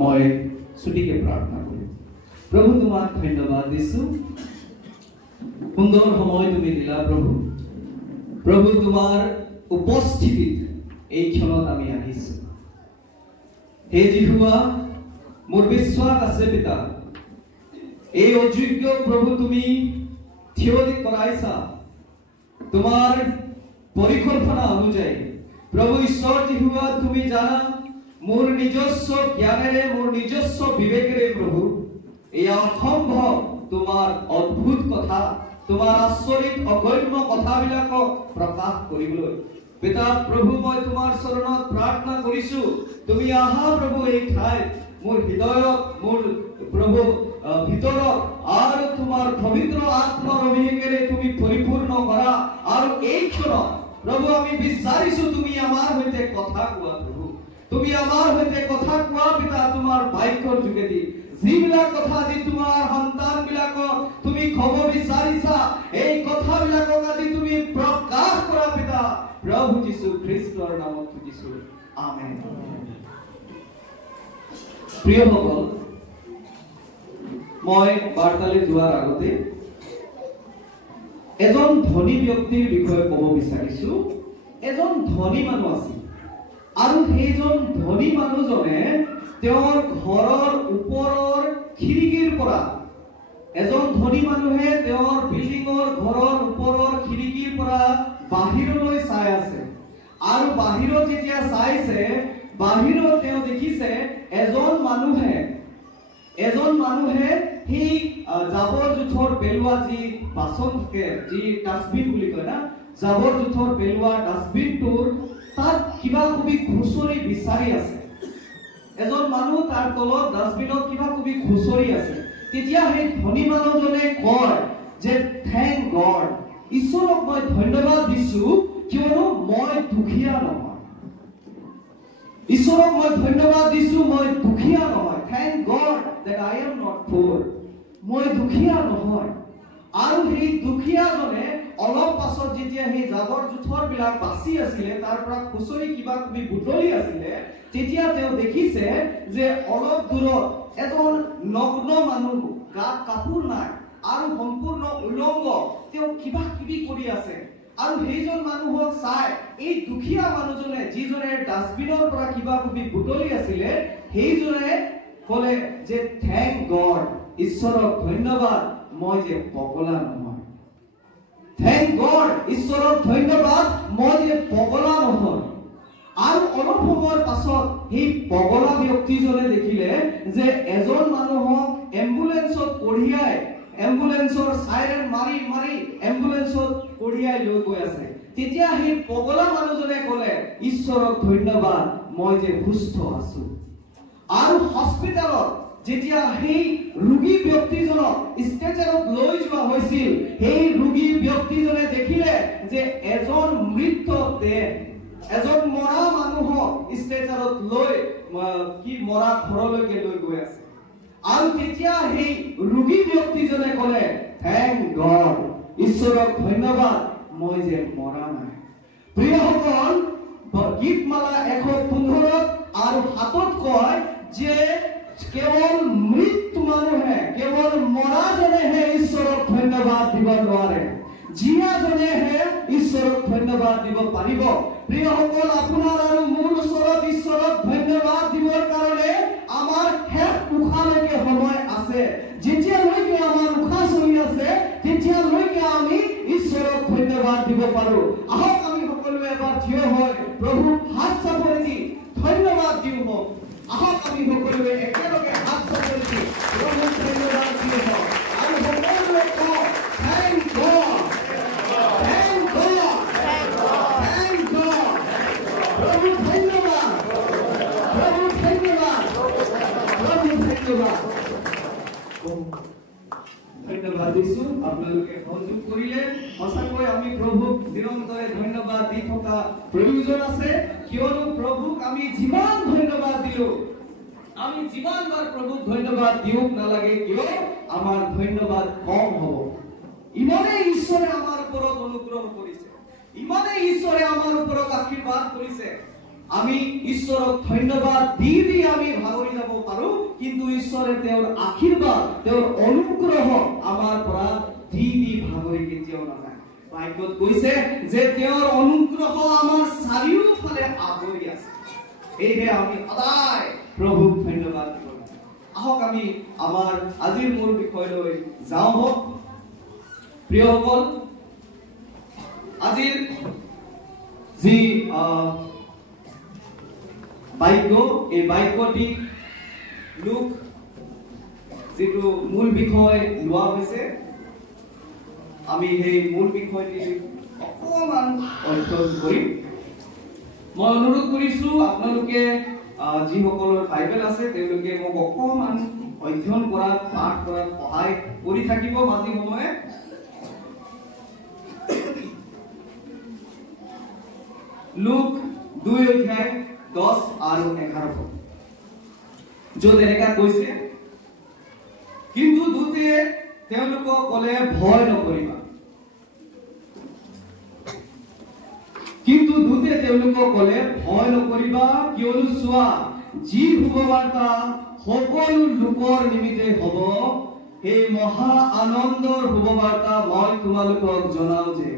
মই ছুটিকে প্ৰাৰ্থনা কৰিম। প্ৰভু তোমাক ধন্যবাদ দিছোঁ, সুন্দৰ সময় তুমি দিলা প্ৰভু। প্ৰভু তোমাৰ উপস্থিতিত এই ক্ষণত আমি আহিছোঁ। হে যিহোৱা, মোৰ বিশ্বাস আছে পিতা, এই অযোগ্য প্ৰভু তুমি থিয় দি কৰাইছা তোমাৰ পৰিকল্পনা অনুযায়ী। প্ৰভু ঈশ্বৰ যিহোৱা, তুমি জানা মোৰ নিজস্ব জ্ঞানেৰে, মোৰ নিজস্ব বিবেকেৰে প্ৰভু এয়া অসম্ভৱ তোমাৰ অদ্ভুত কথা, তোমাৰ আচৰিত অগম্য কথাবিলাকক প্ৰকাশ কৰিবলৈ পিতা প্ৰভু মই তোমাৰ চৰণত প্ৰাৰ্থনা কৰিছোঁ, তুমি আহা প্ৰভু এই ঠাইত মোৰ হৃদয়ত, মোৰ প্ৰভু ভিতৰত আৰু তোমাৰ পবিত্ৰ আত্মাৰ অভিষেকেৰে তুমি পৰিপূৰ্ণ কৰা। আৰু এই ক্ষণত প্ৰভু আমি বিচাৰিছোঁ তুমি আমাৰ সৈতে কথা কোৱা প্ৰভু, তুমি আমাৰ সৈতে কথা কোৱা পিতা তোমাৰ বাক্যৰ যোগেদি। যিবিলাক কথা আজি তোমাৰ সন্তানবিলাকক তুমি ক'ব বিচাৰিছা, এই কথাবিলাকক আজি তুমি প্ৰকাশ কৰা পিতা প্ৰভু যীশু খ্ৰীষ্টৰ নামত খুজিছোঁ, আমেন। প্ৰিয়সকল, মই বাৰ্তালৈ যোৱাৰ আগতে এজন ধনী ব্যক্তিৰ বিষয়ে ক'ব বিচাৰিছোঁ। এজন ধনী মানুহ আছিল আৰু সেইজন ধনী মানুহজনে তেওঁৰ ঘৰৰ ওপৰৰ খিৰিকীৰ পৰা, এজন ধনী মানুহে তেওঁৰ বিল্ডিঙৰ ঘৰৰ ওপৰৰ খিৰিকীৰ পৰা বাহিৰলৈ চাই আছে। আৰু বাহিৰত যেতিয়া চাইছে, বাহিৰত তেওঁ দেখিছে এজন মানুহে সেই জাবৰ জোথৰ পেলোৱা যি বাচন থাকে, যি ডাষ্টবিন বুলি কয় না, জাবৰ জোথৰ পেলোৱা ডাষ্টবিনটোৰ তাত কিবা কিবি খুচৰি বিচাৰি আছে। এজন মানুহ তাৰ তলত ডাষ্টবিনত কিবা কিবি খুচৰি আছে। তেতিয়া সেই ধনী মানুহজনে কয় যে থেংক গড, ঈশ্বৰক মই ধন্যবাদ দিছোঁ কিয়নো মই দুখীয়া নহয়। ঈশ্বৰক মই ধন্যবাদ দিছোঁ, মই দুখীয়া নহয়। Thank god that I am not poor, মই দুখীয়া নহয়। আৰু সেই দুখীয়াজনে অলপ পাছত যেতিয়া সেই জাবৰ জোথৰ বিলাক বাচি আছিলে, তাৰ পৰা খুচৰি কিবা কিবি বুটলি আছিলে, তেতিয়া তেওঁ দেখিছে যে অলপ দূৰত এজন নগ্ন মানুহ, গাত কাপোৰ নাই আৰু সম্পূৰ্ণ উলংগ, তেওঁ কিবা কিবি কৰি আছে। আৰু সেইজন মানুহক চাই এই দুখীয়া মানুহজনে, যিজনে ডাষ্টবিনৰ পৰা কিবা কিবি বুটলি আছিলে, সেইজনে ক'লে যে থেংক গড, ঈশ্বৰক ধন্যবাদ মই যে পগলা নহয়। থেংক গড, ঈশ্বৰক ধন্যবাদ মই যে পগলা নহয়। আৰু অলপ সময়ৰ পাছত সেই পগলা ব্যক্তিজনে দেখিলে যে এজন মানুহক এম্বুলেন্সত কঢ়িয়াই, এম্বুলেন্সৰ চাইৰেন মাৰি মাৰি এম্বুলেন্সত কঢ়িয়াই লৈ গৈ আছে। তেতিয়া সেই পগলা মানুহজনে ক'লে ঈশ্বৰক ধন্যবাদ মই যে সুস্থ আছো। আৰু হস্পিটেলত যেতিয়া সেই ৰোগী ব্যক্তিজনক ষ্টেচাৰত লৈ যোৱা হৈছিল, সেই ৰোগী ব্যক্তিজনে দেখিলে যে এজন মৃত দেহ, এজন মৰা মানুহক ষ্টেচাৰত লৈ কি মৰা ঘৰলৈকে লৈ গৈ আছে। আৰু তেতিয়া সেই ৰোগী ব্যক্তিজনে ক'লে থেংক গড, ঈশ্বৰক ধন্যবাদ মই যে মৰা নাই। প্ৰিয়সকল, গীতমালা 115 আৰু 7 কয় যে কেৱল মৃত মানুহে, কেৱল মৰাজনেহে ঈশ্বৰক ধন্যবাদ দিব নোৱাৰে, জীয়াজনেহে ঈশ্বৰক ধন্যবাদ দিব পাৰিব। প্ৰিয়সকল, আপোনাৰ আৰু মোৰ ওচৰত ঈশ্বৰক ধন্যবাদ দিবৰ কাৰণে আমাৰ শেষ উশাহলৈকে সময় আছে। যেতিয়ালৈকে আমাৰ উশাহ চলি আছে, তেতিয়ালৈকে আমি ঈশ্বৰক ধন্যবাদ দিব পাৰো। আহক আমি সকলোৱে এবাৰ থিয় হৈ প্ৰভুক হাত চাপৰি দি ধন্যবাদ দিওঁ। হওক, আহক আমি সকলোৱে একেলগে হাত চাপৰি দি প্ৰভুক ধন্যবাদ দিওঁ। হওক আৰু সকলোৱে কওঁ thank god, thank god, thank god. প্ৰভু ধন্যবাদ, প্ৰভু ধন্যবাদ, প্ৰভু ধন্যবাদ। ধন্যবাদ দিছোঁ, আপোনালোকে সহযোগ কৰিলে। সঁচাকৈ আমি প্ৰভুক নিৰন্তৰে ধন্যবাদ দি থকা প্ৰয়োজন আছে, কিয়নো প্ৰভুক আমি যিমান ধন্যবাদ দিলোঁ, আমি যিমানবাৰ প্ৰভুক ধন্যবাদ দিওঁ নালাগে কিয়, আমাৰ ধন্যবাদ কম হ'ব। ইমানেই ঈশ্বৰে আমাৰ ওপৰত অনুগ্ৰহ কৰিছে, ইমানেই ঈশ্বৰে আমাৰ ওপৰত আশীৰ্বাদ কৰিছে, আমি ঈশ্বৰক ধন্যবাদ দি দি আমি ভাগৰি যাব পাৰো, কিন্তু ঈশ্বৰে তেওঁৰ আশীৰ্বাদ তেওঁৰ অনুগ্ৰহ আমাৰ পৰা দি ভাগৰি কেতিয়াও নাযায় বাইকত কৈছে যে তেওঁৰ অনুগ্ৰহ আমাৰ চাৰিওফালে আৱৰি আছে সেয়ে আমি সদায় প্ৰভুক ধন্যবাদ দিব লাগে আহক আমি আমাৰ আজিৰ মূল বিষয়লৈ যাওঁ প্ৰিয়সকল আজিৰ যি বাক্য এই বাক্যটি লোক যেটো মূল বিষয় লোৱা হৈছে আমি এই মূল বিষয়টি অকমান অধ্যয়ন কৰিম মই অনুৰোধ কৰিছো আপোনালোকে যিসকলৰ বাইবেল আছে তেওঁলোকে মোক অকমান অধ্যয়ন কৰাত পাঠ কৰাত সহায় কৰি থাকিব মাজে সময়ে লুক 2 অধ্যায় 10 আৰু 11 য'ত এনেকা কৈছে কিন্তু দূতে তেওঁলোকক ক'লে ভয় নকৰিবা কিন্তু দূতে তেওঁলোকক ক'লে ভয় নকৰিবা কিয়নো চোৱা যি শুভবাৰ্তা সকলো লোকৰ নিমিত্তে হ'ব এই মহা আনন্দৰ শুভবাৰ্তা মই তোমালোকক জনাও যে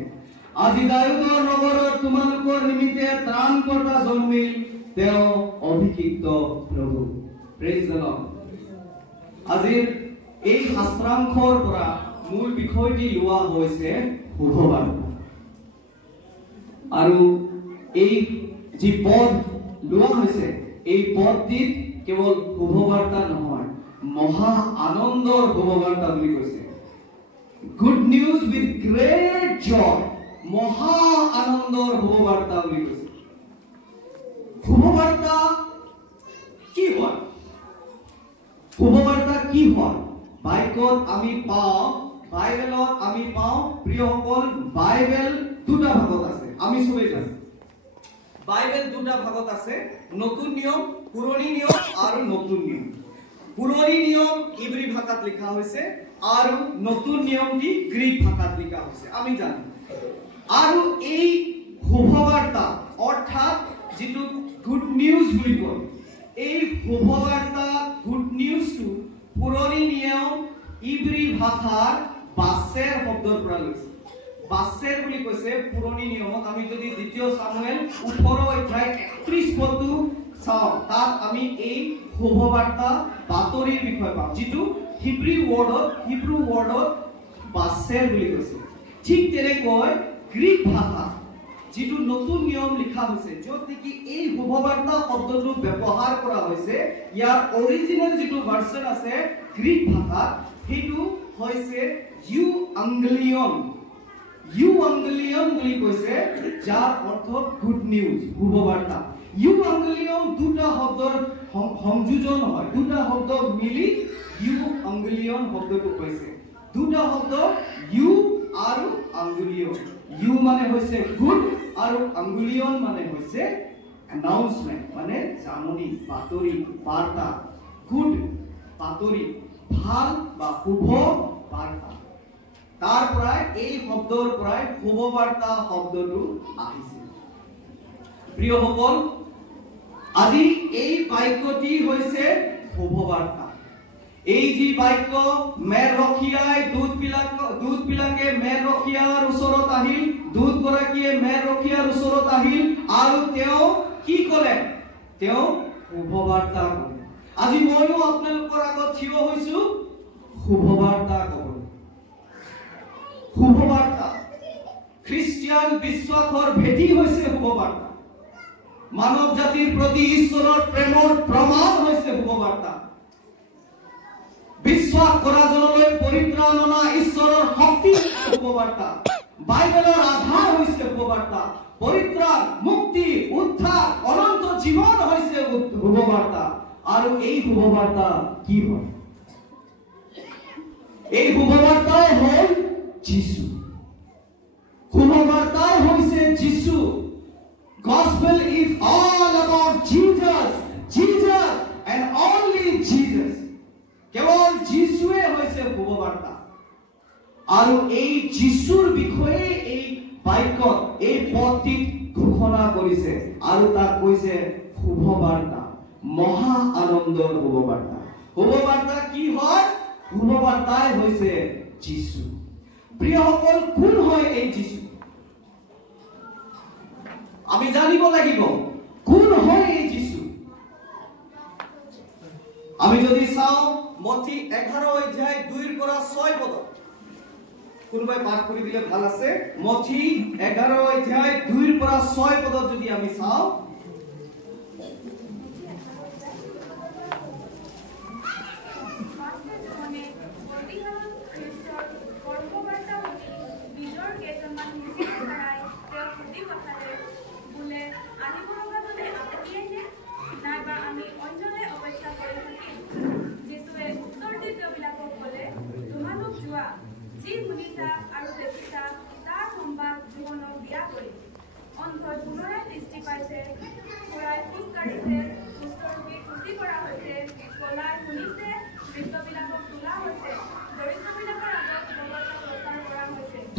আজি দাউদৰ নগৰত তোমালোকৰ নিমিত্তে ত্ৰাণকৰ্তা জন্মিল তেওঁ অভিষিক্ত প্ৰভু প্ৰেজ দ্য লৰ্ড আজিৰ এই শাস্ত্ৰাংশৰ পৰা মূল বিষয়টি লোৱা হৈছে শুভবাৰ্তা আৰু এই যি পদ লোৱা হৈছে এই পদটিত কেৱল শুভবাৰ্তা নহয় মহা আনন্দৰ শুভবাৰ্তা বুলি কৈছে গুড নিউজ উইথ গ্ৰেট জয় মহা আনন্দৰ শুভবাৰ্তা বুলি কৈছে শুভবাৰ্তা কি হয় শুভবাৰ্তা কি হয় বাইকত আমি পাওঁ বাইবেলত আমি পাওঁ প্ৰিয়সকল বাইবেল দুটা ভাগত আছে আমি সবেই জানো বাইবেল দুটা ভাগত আছে নতুন নিয়ম পুৰণি নিয়ম আৰু নতুন নিয়ম পুৰণি নিয়ম ইব্ৰী ভাষাত লিখা হৈছে আৰু নতুন নিয়মটি গ্ৰীক ভাষাত লিখা হৈছে আমি জানো আৰু এই শুভবাৰ্তা অৰ্থাৎ যেটো গুড নিউজ বুলি কয় এই শুভবাৰ্তা গুড নিউজটো পুৰণি নিয়ম ইব্ৰী ভাষাৰ বাছেৰ শব্দৰ পৰা লৈছে বাছেৰ বুলি কৈছে পুৰণি নিয়মত আমি যদি দ্বিতীয় সামুৱেল 18 অধ্যায় 31 পদটো চাওঁ তাত আমি এই শুভবাৰ্তা বাতৰিৰ বিষয়ে পাওঁ যেটো হিব্ৰু ৱৰ্ডত বাছেৰ বুলি কৈছে ঠিক তেনেকৈ গ্ৰীক ভাষা যেটো নতুন নিয়ম লিখা হৈছে য'ত নেকি এই শুভবাৰ্তা শব্দটো ব্যৱহাৰ কৰা হৈছে ইয়াৰ অৰিজিনেল যেটো ভাৰ্সন আছে গ্ৰীক ভাষাত হেতু হৈছে ইউআংগেলিয়ন বুলি কৈছে যাৰ অৰ্থ গুড নিউজ শুভবাৰ্তা ইউআংগেলিয়ন দুটা শব্দৰ সংযোজন হয় দুটা শব্দ মিলি ইউআংগেলিয়ন শব্দটো কৈছে দুটা শব্দ ইউ আৰু আংগুলিয়ন ইউ মানে হৈছে গুড আৰু আংগুলিয়ন মানে হৈছে অ্যানাউন্সমেন্ট মানে জাননী বাতৰি বাৰ্তা গুড বাতৰি ভাল বা শুভ বাৰ্তা তাৰ পৰাই এই শব্দৰ পৰাই শুভবাৰ্তা শব্দটো আহিছে প্ৰিয়সকল আজি এই বাক্যটি হৈছে শুভবাৰ্তা এই যি বাক্য মেৰ ৰখিয়াই দুধ বিলাকে মেৰ ৰখিয়াৰ ওচৰত আহিল দুধ গৰাকীয়ে মেৰ ৰখিয়াৰ ওচৰত আহিল আৰু তেওঁ কি ক'লে তেওঁ শুভবাৰ্তা ক'লে আজি মইও আপোনালোকৰ আগত থিয় হৈছো শুভবাৰ্তা ক'বলৈ শুভবাৰ্তা খ্ৰীষ্টিয়ান বিশ্বাসৰ ভেটি হৈছে শুভবাৰ্তা মানৱ জাতিৰ প্ৰতি ঈশ্বৰৰ প্ৰেমৰ প্ৰমাণ হৈছে শুভবাৰ্তা বিশ্বাস কৰা জনলৈ পৰিত্ৰাণ অনা ঈশ্বৰৰ শক্তি শুভবাৰ্তা বাইবেলৰ আধাৰ হৈছে শুভবাৰ্তা পৰিত্ৰাণ মুক্তি উদ্ধাৰ অনন্ত জীৱন হৈছে শুভবাৰ্তা আৰু এই শুভবাৰ্তা কি হয় এই শুভবাৰ্তা হ'ল যিশু শুভবাৰ্তা হৈছে যিশু gospel is all about Jesus and only Jesus কেৱল যিশুৱে হৈছে শুভবাৰ্তা আৰু এই যিশুৰ বিষয়ে এই বাক্যত এই পদটিত ঘোষণা কৰিছে আৰু তাক কৈছে শুভবাৰ্তা মহা আনন্দৰ শুভবাৰ্তা শুভবাৰ্তা কি হয়? শুভবাৰ্তাই হৈছে যীশু। প্ৰিয়সকল, কোন হয় এই যীশু? আমি জানিব লাগিব কোন হয় এই যীশু। আমি যদি চাওঁ মথি 11 অধ্যায় 2 পৰা 6 পদ, কোনোবাই পাঠ কৰি দিলে ভাল আছে। মথি 11 অধ্যায় 2 পৰা 6 পদত যদি আমি চাওঁ,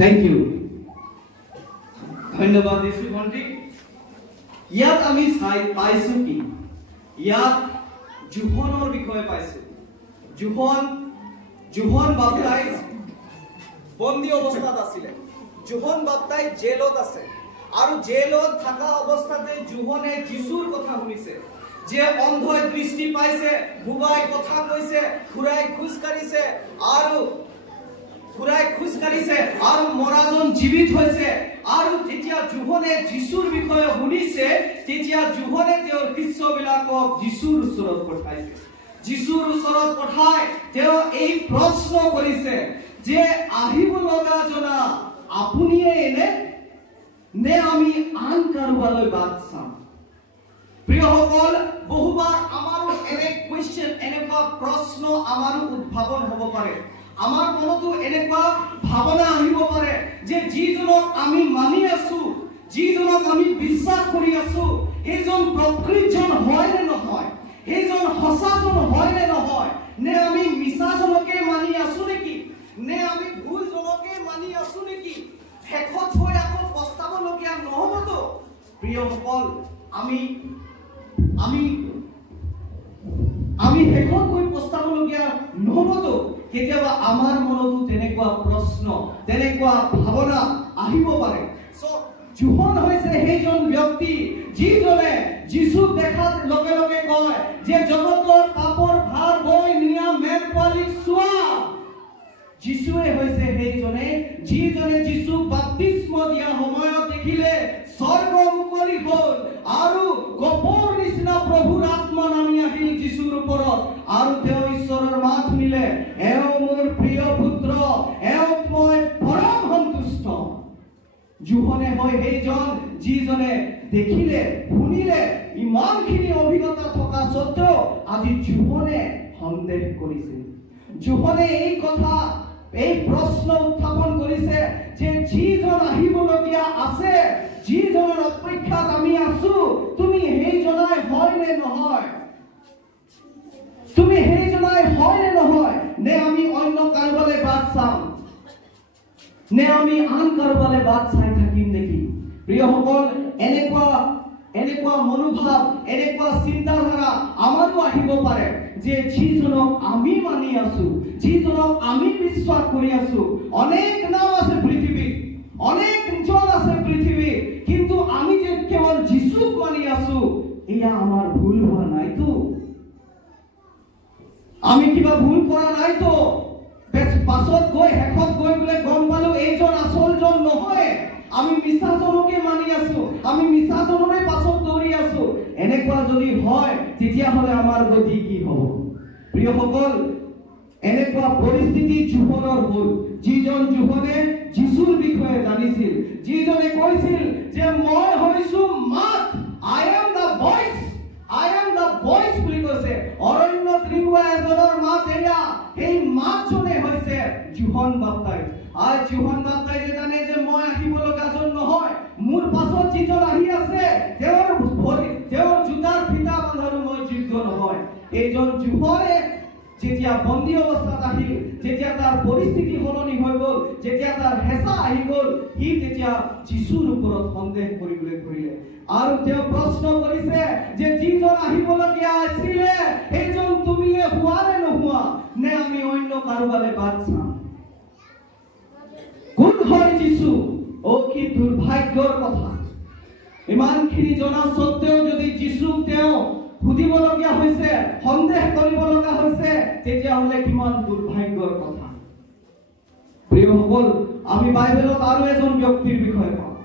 Thank you. ধন্যবাদ দিছো ভণ্টি। ইয়াত আমি পাইছো কি? ইয়াত জোহনৰ বিষয়ে পাইছো। জোহন বাপ্তাইজ বন্দী অৱস্থাত আছিলে। জোহন বাপ্তাইজ জেলত আছে আৰু জেলত থকা অৱস্থাতে জোহনে যীশুৰ কথা শুনিছে, যে অন্ধই দৃষ্টি পাইছে, বুবাই কথা কৈছে, ঘুৰাই খোজ কাঢ়িছে আৰু মৰাজন জীৱিত হৈছে। আৰু যেতিয়া জোহনে যীশুৰ বিষয়ে শুনিছে, তেতিয়া জোহনে তেওঁৰ শিষ্যবিলাকক যীশুৰ ওচৰত পঠাইছে। যীশুৰ ওচৰত পঠাই তেওঁ এই প্ৰশ্ন কৰিছে যে আহিব লগা জনা আপুনিয়ে এনে নে আমি আন কাৰোবালৈ বাট চাম? প্ৰিয়সকল, বহুবাৰ আমাৰো এনেকুৱা প্ৰশ্ন আমাৰো উদ্ভাৱন হ'ব পাৰে। আমাৰ মনতো এনেকুৱা ভাৱনা আহিব পাৰে যে যিজনক আমি মানি আছো, যিজনক আমি বিশ্বাস কৰি আছো, সেইজন প্ৰকৃতজন হয় নে নহয়, সেইজন সঁচাজন হয় নে নহয়, নে আমি মিছাজনকে মানি আছো নেকি, নে আমি ভুলজনকে মানি আছো নেকি? শেষত হৈ আকৌ পস্তাবলগীয়া নহবতো? প্ৰিয়সকল, আমি শেষত গৈ পস্তাবলগীয়া নহবতো? কেতিয়াবা আমাৰ মনতো তেনেকুৱা প্ৰশ্ন, তেনেকুৱা ভাৱনা আহিব পাৰে। জোহন হৈছে সেইজন ব্যক্তি যিজনে যীশুক দেখাৰ লগে লগে কয় যে জগতৰ পাপৰ ভাৰ বৈ নিয়া মেল পোৱালীক চোৱা। যীশুৱে হৈছে সেইজনে যিজনে যীশুক বাপ্তিস্ম দিয়া সময়ত দেখিলে স্বৰ্গ মুকলি হ'ল আৰু গপৰ নিচিনা প্ৰভুৰ আত্মা নামি আহিল যীশুৰ ওপৰত, আৰু তেওঁ ঈশ্বৰৰ মাত শুনিলে, এওঁ মোৰ প্ৰিয় পুত্ৰ, এওঁক মই পৰম সন্তুষ্ট। জোহনে হয় সেইজন যিজনে দেখিলে, শুনিলে, ইমানখিনি অভিজ্ঞতা থকা স্বত্বেও আজি জোহনে সন্দেহ কৰিছে। জোহনে এই প্ৰশ্ন উত্থাপন কৰিছে যে যিজন আহিবলগীয়া আছে, যিজনৰ অপেক্ষাত আমি আছো, তুমি সেইজনাই হয় নে নহয়? তুমি সেইজনাই হয় নে নহয়? নে আমি অন্য কাৰোবালৈ বাট চাম? নে আমি আন কাৰোবালৈ বাট চাই থাকিম নেকি? প্ৰিয়সকল, এনেকুৱা মনোভাৱ, এনেকুৱা চিন্তাধাৰা আমাৰো আহিব পাৰে যে যিজনক আমি মানি আছো, যিজনক আমি বিশ্বাস কৰি আছো, অনেক নাম আছে পৃথিৱীত, অনেক জন আছে পৃথিৱীত, কিন্তু আমি যে কেৱল যীশুক মানি আছো, এয়া আমাৰ ভুল হোৱা নাইতো? আমি কিবা ভুল কৰা নাইতো? পাছত গৈ শেষত গৈ বোলে গম পালো এইজন আচলজন নহয়, আমি মিছাজনকে মানি আছো, আমি মিছাজনৰে পাছত দৌৰি আছো। এনেকুৱা যদি হয় তেতিয়াহ'লে আমাৰ গতি কি হ'ব? প্ৰিয়সকল, এনেকুৱা পৰিস্থিতি জোহনৰ হ'ল। যিজন জোহনে যীশুৰ বিষয়ে জানিছিল, যিজনে কৈছিল যে মই হৈছো মাত, I am the voice বুলি কৈছে, অৰণ্যত ৰিঙোৱা এজনৰ মাত এয়া, সেই মাতজনে হৈছে জোহন বাপ্তাইজ। আৰু জোহন বাপ্তাইজে জানে যে মই আহিব লগাজন নহয়, মোৰ পাছত যিজন আহি আছে তেওঁৰ জোতাৰ ফিটা বান্ধাৰো মই যোগ্য নহয়। এইজন জোহনে যেতিয়া বন্দী অৱস্থাত আহিল, যেতিয়া তাৰ পৰিস্থিতি সলনি হৈ গ'ল, যেতিয়া তাৰ হেঁচা আহি গ'ল, সি তেতিয়া যীশুৰ ওপৰত সন্দেহ কৰিবলৈ ধৰিলে আৰু তেওঁ প্ৰশ্ন কৰিছে যে যিজন আহিবলগীয়া আছিলে সেইজন তুমিয়ে হোৱা নে কাৰোবালে বাট চাম। কোন হয় যিশু? ও কি দুৰ্ভাগ্যৰ কথা। ইমানখিনি জনা সত্ত্বেও যদি যিশুক তেওঁ সুধিবলগীয়া হৈছে, সন্দেহ কৰিব লগা হৈছে, তেতিয়াহ'লে কিমান দুৰ্ভাগ্যৰ কথা। প্ৰিয়সকল, আমি বাইবেলত আৰু এজন ব্যক্তিৰ বিষয়ে পাওঁ।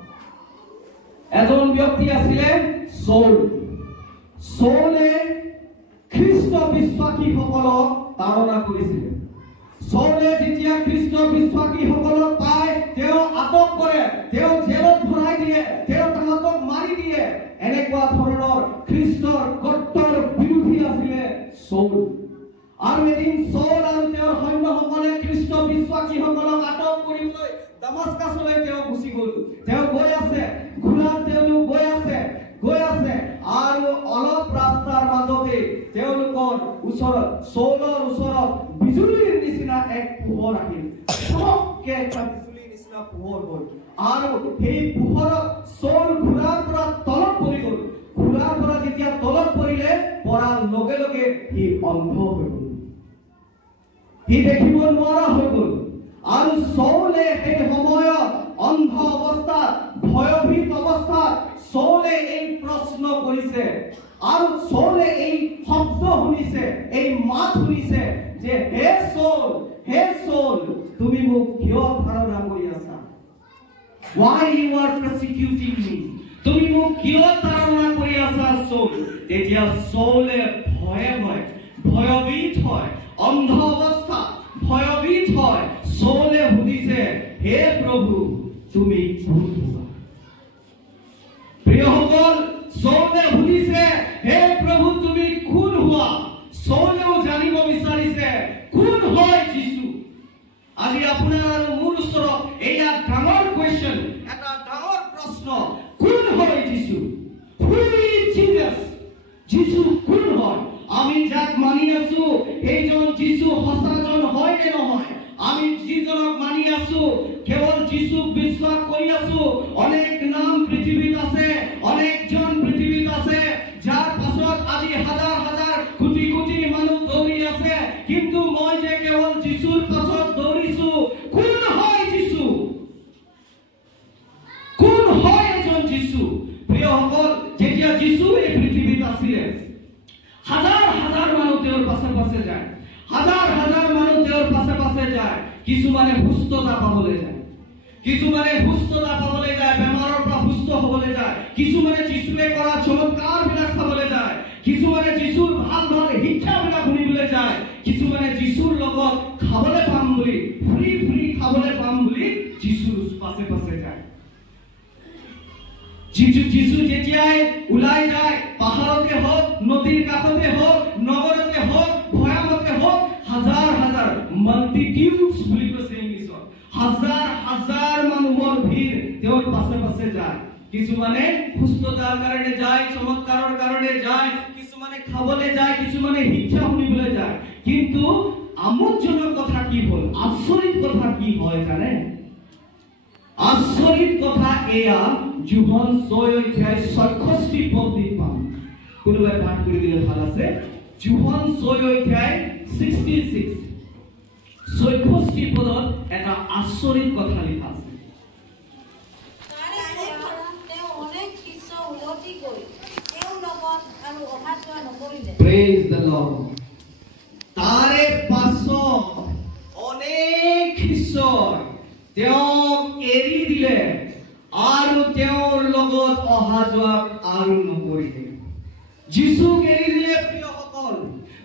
এজন ব্যক্তি আছিলে সৌল। সৌলে খ্ৰীষ্ট বিশ্বাসীসকলক তাড়না কৰিছিল। সৌলে যেতিয়া খ্ৰীষ্ট বিশ্বাসীসকলক পায়, তেওঁ আটক কৰে, তেওঁ জেলত ভৰাই দিয়ে, তেওঁ তাহাঁতক মাৰি দিয়ে। এনেকুৱা ধৰণৰ খ্ৰীষ্টৰ কট্টৰ বিৰোধী আছিলে সৌল। আৰু এদিন সৌল আৰু তেওঁৰ সৈন্যসকলে খ্ৰীষ্ট বিশ্বাসীসকলক আটক কৰিবলৈ দামাস্কাছলৈ তেওঁ গুচি গ'ল। তেওঁ গৈ আছে, ঘোঁৰাত তেওঁলোক গৈ আছে আৰু অলপ ৰাস্তাৰ মাজতে তেওঁলোকৰ ওচৰত, সৌলৰ ওচৰত বিজুলীৰ নিচিনা এক পোহৰ আহিল। চককে এটা বিজুলীৰ নিচিনা পোহৰ হ'ল আৰু সেই পোহৰত সৌল ঘোঁৰাৰ পৰা তলত পৰি গ'ল। ঘোঁৰাৰ পৰা যেতিয়া তলত পৰিলে, পৰাৰ লগে লগে সি অন্ধ হৈ গ'ল, সি দেখিব নোৱাৰা হৈ গ'ল। আৰু সৌলে সেই সময়ত অন্ধ অৱস্থাত, ভয়ভীত অৱস্থাত সৌলে এই প্ৰশ্ন কৰিছে আৰু সৌলে এই শব্দ শুনিছে, এই মাত শুনিছে যে হে সৌল, তুমি মোক কিয় ধাৰণা কৰি আছা? Why you are persecuting me? তুমি মোক কিয় ধাৰণা কৰি আছা সৌল? তেতিয়া সৌলে ভয়ভীত হয়, অন্ধ অৱস্থা ভয়ভীত হয়। সৌলে সুধিছে, হে প্ৰভু, তুমি কোন হোৱা? প্ৰিয়সকল, সৌলে সুধিছে, হে প্ৰভু, তুমি কোন হোৱা? সৌলেও জানিব বিচাৰিছে কোন হয় যিশু। আজি আপোনাৰ আৰু মোৰ ওচৰত এয়া ডাঙৰ কুৱেশ্যন, এটা ডাঙৰ প্ৰশ্ন, কোন হয় যিশু? Who is Jesus? যিশু কোন হয়? আমি যাক মানি আছো এইজন যিশু সঁচাজন হয় নে নহয়? আমি যিজনক মানি আছো, কেৱল যিশুক বিশ্বাস কৰি আছো। অনেক নাম পৃথিৱীত আছে, অনেকজন পৃথিৱীত আছে, যাৰ পাছত আজি হাজাৰ হাজাৰ কোটি কোটি মানুহ দৌৰি আছে, কিন্তু মই যে কেৱল যিশুৰ পাছত দৌৰিছো। কোন হয় যিশু? কোন হয় এজন যিশু? প্ৰিয়সকল, যেতিয়া যিশু এই পৃথিৱীত আছিলে, হাজাৰ হাজাৰ মানুহ তেওঁৰ পাছে পাছে যায়, হাজাৰ হাজাৰ মানুহ তেওঁৰ পাছে পাছে যায়। কিছুমানে সুস্থতা পাবলৈ যায়, কিছুমানে সুস্থতা পাবলৈ যায়, বেমাৰৰ পৰা সুস্থ হ'বলৈ যায়। কিছুমানে যিশুৱে কৰা চমৎকাৰবিলাক চাবলৈ যায়, কিছুমানে যিশুৰ ভাল ভাল শিক্ষাবিলাক শুনিবলৈ যায়, কিছুমানে যিশুৰ লগত খাবলৈ পাম বুলি, ফ্ৰী খাবলৈ পাম বুলি যিশুৰ পাছে পাছে যায়। যিশু যেতিয়াই ওলাই যায়, পাহাৰতে হওক, নদীৰ কাষতে হওক, নগৰতে হওক, ভৈয়ামতে হওক, হাজাৰ হাজাৰ মাল্টিটিউডছ বুলি কৈছে ইংলিছত, হাজাৰ হাজাৰ মানুহৰ ভিৰ তেওঁৰ পাছে পাছে যায়। কিছুমানে সুস্থতাৰ কাৰণে যায়, চমৎকাৰৰ কাৰণে যায়, কিছুমানে খাবলৈ যায়, কিছুমানে শিক্ষা শুনিবলৈ যায়। কিন্তু আমোদজনক কথা কি হ'ল, আচৰিত কথা কি হয় জানে? আচৰিত কথা এয়া, যোহন 6:66 পদত পাম। কোনোবাই পাঠ কৰি দিলে ভাল আছে। যোহন 6:66 পদত এটা আচৰিত কথা লিখা আছে। Praise the Lord. তাৰে পাছত অনেক শিষ্য তেওঁক এৰি দিলে আৰু তেওঁৰ লগত অহা যোৱা আৰু নকৰিলে। যিশুক এৰি দিলে। প্ৰিয়সকল,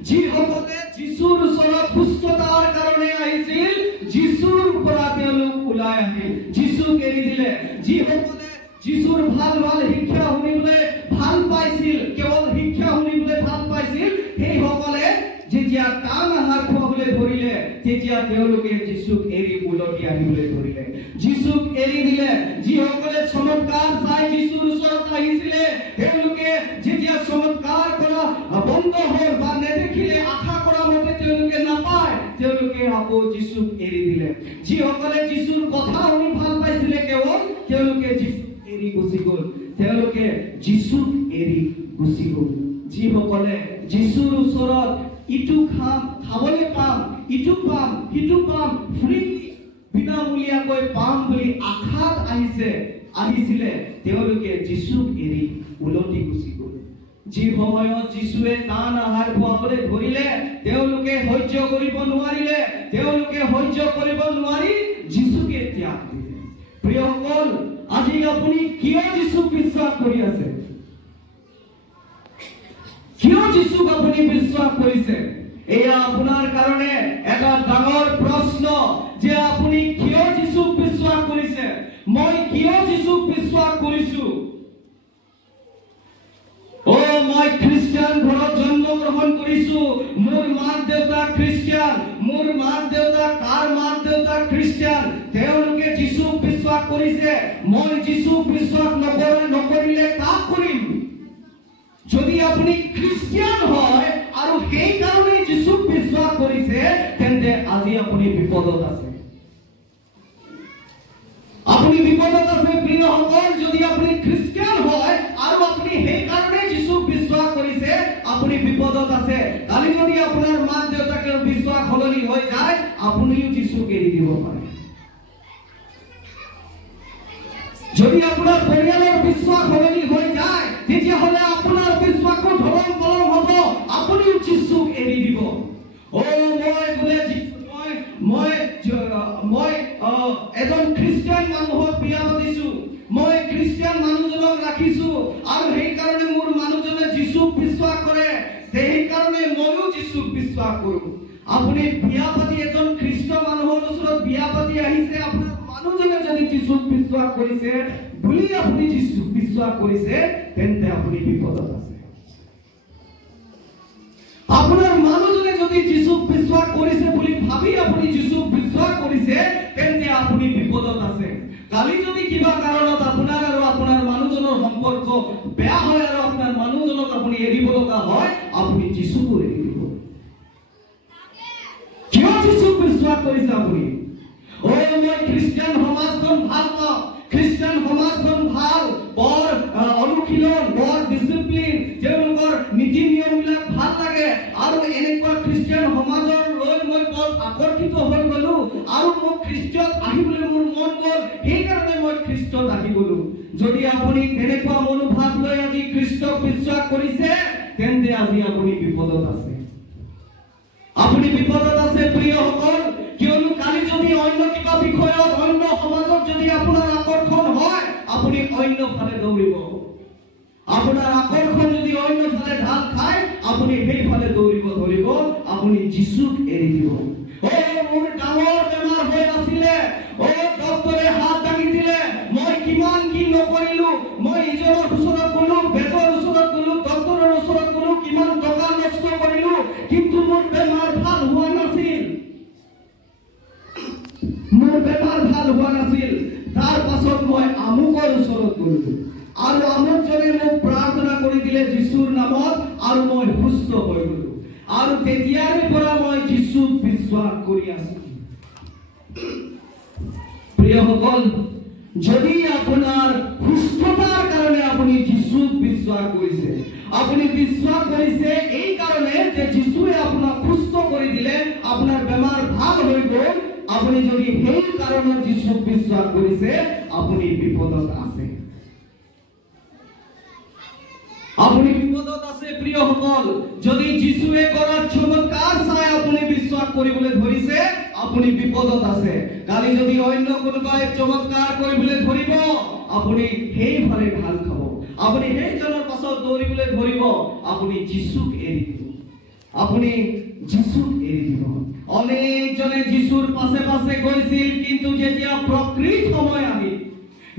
যিসকলে যিশুৰ ওচৰত সুস্থতাৰ কাৰণে আহিছিল, যিশুৰ পৰা তেওঁলোক ওলাই আহিল, যিশুক এৰি দিলে। যিসকলে যিশুৰ ভাল ভাল শিক্ষা শুনিবলৈ ভাল পাইছিল, কেৱল শিক্ষা শুনিবলৈ ভাল পাইছিল, সেইসকলে যেতিয়া কাম আহাৰ খুৱাবলৈ ধৰিলে, তেতিয়া তেওঁলোকে যিশুক এৰি উলটি আহিবলৈ ধৰিলে, যিশুক এৰি দিলে। যিসকলে চমৎকাৰ চাই যিশুৰ ওচৰত আহিছিলে, তেওঁলোকে যেতিয়া চমৎকাৰ কৰা বন্ধ হ'ল বা নেদেখিলে, আশা কৰা মতে তেওঁলোকে নাপায়, তেওঁলোকে আকৌ যিশুক এৰি দিলে। যিসকলে যিশুৰ কথা শুনি ভাল পাইছিলে, কেৱল তেওঁলোকে যিশুক এৰি গুচি গ'ল, তেওঁলোকে যিশুক এৰি গুচি গ'ল। যিসকলে যিশুৰ ওচৰত ইটো খাবলৈ পাম, ইটো পাম, সিটো পাম, ফ্ৰী বিনামূলীয়াকৈ পাম বুলি আশাত আহিছিলে তেওঁলোকে যীশুক এৰি উলটি গুচি গ'ল। যি সময়ত যীশুৱে টান আহাৰ খুৱাবলৈ ধৰিলে তেওঁলোকে সহ্য কৰিব নোৱাৰিলে, তেওঁলোকে সহ্য কৰিব নোৱাৰি যীশুকে ত্যাগ কৰিলে। প্ৰিয়সকল, আজি আপুনি কিয় যীশুক বিশ্বাস কৰি আছে? কিয় যীশুক আপুনি বিশ্বাস কৰিছে? এয়া আপোনাৰ কাৰণে এটা ডাঙৰ প্ৰশ্ন যে আপুনি কিয় যীশুক বিশ্বাস কৰিছে? মই কিয় যীশুক বিশ্বাস কৰিছো? মই খ্ৰীষ্টিয়ান ঘৰত জন্মগ্ৰহণ কৰিছো, মোৰ মাক দেউতাক খ্ৰীষ্টিয়ান, মোৰ মাক দেউতাক কাৰ মাক দেউতাক খ্ৰীষ্টিয়ান, তেওঁলোকে যীশুক বিশ্বাস কৰিছে, মই যীশুক বিশ্বাস নকৰিলে কাক কৰিম? যদি আপুনি খ্ৰীষ্টিয়ান হয় আৰু সেই কাৰণে যীশুক বিশ্বাস কৰিছে, তেন্তে আজি আপুনি বিপদত আছে। আপুনি বিপদত আছে প্ৰিয়সকল। যদি আপুনি খ্ৰীষ্টিয়ান হয় আৰু আপুনি সেই কাৰণে যীশুক বিশ্বাস কৰিছে, আপুনি বিপদত আছে। কালি যদি আপোনাৰ মাক দেউতাকৰ বিশ্বাস সলনি হৈ যায়, আপুনিও যীশুক এৰি দিব পাৰে। যদি আপোনাৰ পৰিয়ালৰ বিশ্বাস সলনি হৈ যায়, তেতিয়াহ'লে আপোনাৰ বিশ্বাসো ধৰণ কলম হ'ব, আপুনিও যীশুক এৰি দিব। মই এজন খ্ৰীষ্টিয়ান মানুহক বিয়া পাতিছো, মই খ্ৰীষ্টিয়ান মানুহজনক ৰাখিছো আৰু সেইকাৰণে মোৰ মানুহজনে যীশুক বিশ্বাস কৰে, সেইকাৰণে ময়ো যীশুক বিশ্বাস কৰো। আপুনি বিয়া পাতি এজন খ্ৰীষ্ট মানুহৰ ওচৰত বিয়া পাতি আহিছে, আপোনাৰ মানুহজনে যদি যীশুক বিশ্বাস কৰিছে বুলি আপুনি যীশুক বিশ্বাস কৰিছে, তেন্তে আপুনি বিপদত আছে। আপোনাৰ মানুহজনে যদি যীশুক বিশ্বাস কৰিছে বুলি ভাবি আপুনি যীশুক বিশ্বাস কৰিছে, তেন্তে আপুনি বিপদত আছে। কালি যদি কিবা কাৰণত আপোনাৰ আৰু আপোনাৰ মানুহজনৰ সম্পৰ্ক বেয়া হয় আৰু আপোনাৰ মানুহজনক আপুনি এৰিব লগা হয়, আপুনি যীশুক এৰি দিব। কিয় যীশুক বিশ্বাস কৰিছে আপুনি? মই খ্ৰীষ্টিয়ান সমাজখন ভাল পাওঁ, খ্ৰীষ্টিয়ান সমাজখন ভাল, বৰ অনুশীলন, বৰ ডিসিপ্লিন, তেওঁলোকৰ নীতি নিয়মবিলাক ভাল লাগে আৰু এনেকুৱা খ্ৰীষ্টিয়ান সমাজৰ লৈ মই বৰ আকৰ্ষিত হৈ গলো আৰু মোক খ্ৰীষ্টত আহিবলৈ মোৰ মন গ'ল, সেইকাৰণে মই খ্ৰীষ্টত আহি গলো। যদি আপুনি তেনেকুৱা মনোভাৱ লৈ আজি খ্ৰীষ্টক বিশ্বাস কৰিছে, তেন্তে আজি আপুনি বিপদত আছে। আপুনি বিপদত আছে প্ৰিয়সকল, কিয়নো কালি যদি অন্য কিবা বিষয়ত, অন্য সমাজত যদি আপোনাৰ আকৰ্ষণ হয়, আপুনি অন্য ফালে দৌৰিব। আপোনাৰ আকৰ্ষণ যদি অন্য ফালে ঢাল খায়, আপুনি সেইফালে দৌৰিব ধৰিব, আপুনি যীশুক এৰি দিব। মোৰ ডাঙৰ বেমাৰ হৈ আছিলে, ডক্টৰে হাত দাঙি দিলে, মই কিমান কি নকৰিলো, মই ইজনৰ ওচৰত গলো, বেজৰ ওচৰত গলো, ডক্টৰৰ ওচৰত গলো, কিমান টকা নষ্ট কৰিলো, কিন্তু মোৰ বেমাৰ ভাল হোৱা নাছিল। মোৰ বেমাৰ ভাল হোৱা নাছিল। তাৰ পাছত মই আমুকৰ ওচৰত গলো আৰু আমুকজনে মোক প্ৰাৰ্থনা কৰি দিলে যীশুৰ নামত আৰু মই সুস্থ হৈ গলো। আৰু তেতিয়াৰে পৰা মই যীশুক বিশ্বাস কৰি আছো। প্ৰিয়সকল, যদি আপোনাৰ সুস্থতাৰ কাৰণে আপুনি যীশুক বিশ্বাস কৰিছে, আপুনি বিশ্বাস কৰিছে এই কাৰণে যে যীশুৱে আপোনাক সুস্থ কৰি দিলে, আপোনাৰ বেমাৰ ভাল হৈ গ'ল, আপুনি যদি সেই কাৰণত যীশুক বিশ্বাস কৰিছে, আপুনি বিপদত আছে। আপুনি বিপদত আছে প্ৰিয়সকল। যদি যীশুৱে কৰা চমৎকাৰ চাই আপুনি বিশ্বাস কৰিবলৈ ধৰিছে, আপুনি বিপদত আছে। কালি যদি অন্য কোনোবাই চমৎকাৰ কৰিবলৈ ধৰিব, আপুনি সেইফালে ঢাল খাব, আপুনি সেইজনৰ পাছত দৌৰিবলৈ ধৰিব, আপুনি যীশুক এৰি দিব। আপুনি যীশুক এৰি দিব। অনেকজনে যীশুৰ পাছে পাছে গৈছিল, কিন্তু যেতিয়া প্ৰকৃত সময় আহিল,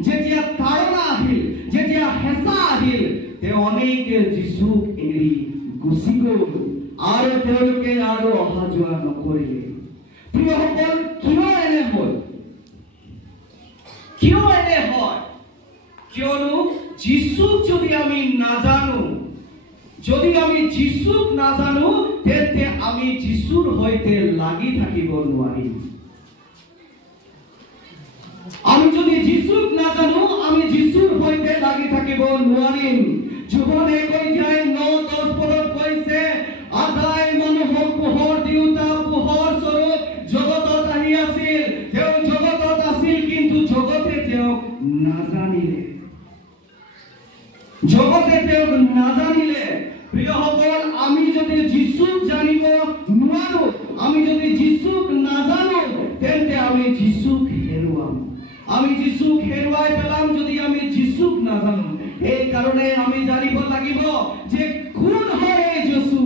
যেতিয়া তাড়না আহিল, যেতিয়া হেঁচা আহিল, তেওঁ অনেকে যীশুক এৰি গুচি গ'ল আৰু তেওঁলোকে আৰু অহা যোৱা নকৰিলে। প্ৰিয়সকল, কিয় এনে হ'ল? কিয় এনে হয়? কিয়নো যীশুক যদি আমি নাজানো, যদি আমি যীশুক নাজানো, তেন্তে আমি যীশুৰ সৈতে লাগি থাকিব নোৱাৰিম। আমি যদি যীশুক নাজানো, আমি যীশুৰ সৈতে লাগি থাকিব নোৱাৰিম। জীৱনে কৈ যায় 9-10 পদত কৈছে, আদায় মানুহক হেৰুৱাই পেলাম যদি আমি যীশুক নাজানো। এই কাৰণে আমি জানিব লাগিব যে কোন হয় এই যীশু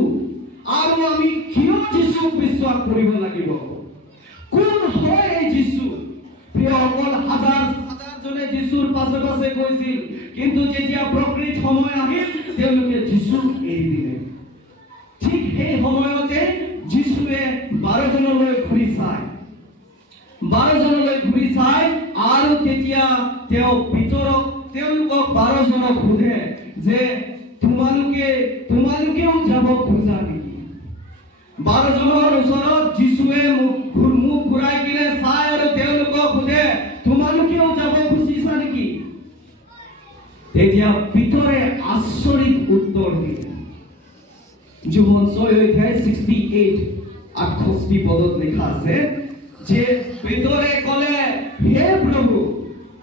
আৰু আমি কিয় যীশুক বিশ্বাস কৰিব লাগিব। কোন হয় এই যীশু? প্ৰিয়সকল, হাজাৰ হাজাৰ জনে যীশুৰ পাছে পাছে গৈছিল, কিন্তু যেতিয়া প্ৰকৃত সময় আহিল তেওঁলোকে যীশুক এৰি দিলে। ঠিক সেই সময়তে যীশুৱে 12 জনলৈ ঘূৰি চায়, 12 জনলৈ ঘূৰি চায় আৰু তেতিয়া তেওঁলোকক 12 জনক সোধে যে তোমালোকেও যাব খোজা নেকি? 12 জনৰ ওচৰত যীশুৱে মুখ ঘূৰাই কিনে চায় আৰু তেওঁলোকক সোধে তোমালোকেও যাব খুজিছা নেকি? তেতিয়া পিতৰে আচৰিত উত্তৰ দিয়ে। যোহন 6:68 পদত লিখা আছে যে পিতৰে ক'লে, হে প্ৰভু,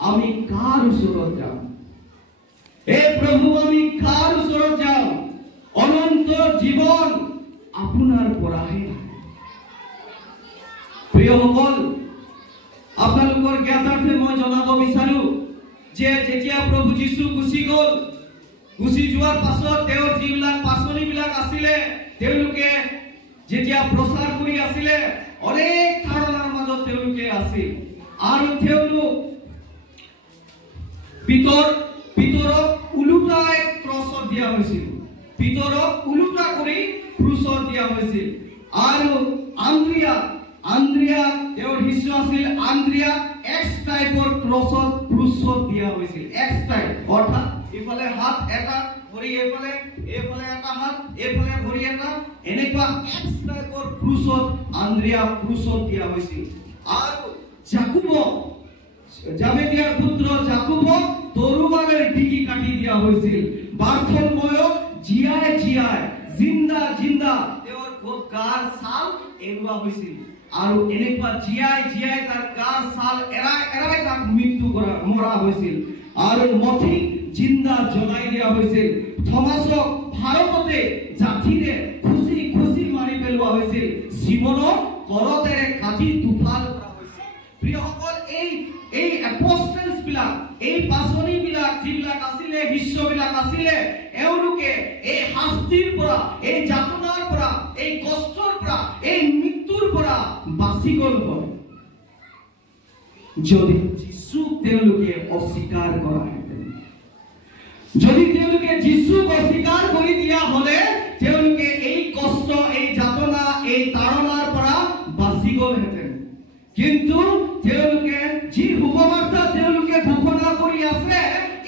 আমি কাৰ ওচৰত যাম? হে প্ৰভু, আমি কাৰ ওচৰত যাম? অনন্ত জীৱন আপোনাৰ পৰাহে। প্ৰিয়সকল, আপোনালোকৰ জ্ঞাতাৰ্থে মই জনাব বিচাৰো যে যেতিয়া প্ৰভু যীশু গুচি যোৱাৰ পাছত তেওঁৰ যিবিলাক পাচনিবিলাক আছিলে তেওঁলোকে যেতিয়া প্ৰচাৰ কৰি আছিলে অনেক ধাৰণাৰ মাজত তেওঁলোকে আছিল আৰু তেওঁলোক পিতৰক উলুটাই ক্ৰছত দিয়া হৈছিল, পিতৰক উলুটা কৰি ক্ৰুচত দিয়া হৈছিল। আৰু আন্দ্ৰিয়া তেওঁৰ শিষ্য আছিল, আন্দ্ৰিয়া এক্স টাইপৰ ক্ৰুচত দিয়া হৈছিল। এক্স টাইপ অৰ্থাৎ ইফালে হাত এটা, ভৰি এইফালে এটা হাত, এইফালে ভৰি এটা, এনেকুৱা এক্স টাইপৰ ক্ৰুচত আন্দ্ৰিয়া ক্ৰুচত দিয়া হৈছিল। আৰু জাবেদিয়াৰ পুত্ৰ জাকুবক তৰোৱালেৰে ডিঙি কাটি দিয়া হৈছিল। বাৰ্থলময়ক জীয়াই জিন্দা তেওঁৰ গাৰ ছাল এৰুৱা হৈছিল আৰু এনেকুৱা জীয়াই তাৰ গাৰ ছাল এৰাই তাক মৰা হৈছিল আৰু মঠিক জিন্দা জ্বলাই দিয়া হৈছিল। থমাছক ভাৰততে জাঠিৰে খুচি মাৰি পেলোৱা হৈছিল। জীৱনক কৰতেৰে কাটি দুফাল কৰা হৈছিল। প্ৰিয়সকল, এই এপষ্টলছ বিলাক, এই পাচনি বিলাক যিবিলাক আছিলে, শিষ্যবিলাক আছিলে, এওঁলোকে এই শাস্তিৰ পৰা, এই যাতনাৰ পৰা, এই কষ্টৰ পৰা, এই মৃত্যুৰ পৰা বাচি গ'ল হয় যদি যীশুক তেওঁলোকে অস্বীকাৰ কৰাহেঁতেন। যদি তেওঁলোকে যীশুক অস্বীকাৰ কৰি দিয়া হলে তেওঁলোকে এই কষ্ট, এই যাতনা, এই তাড়নাৰ পৰা বাচি গ'লহেঁতেন। কিন্তু তেওঁলোকে যি শুভবাৰ্তা তেওঁলোকে ঘোষণা কৰি আছে,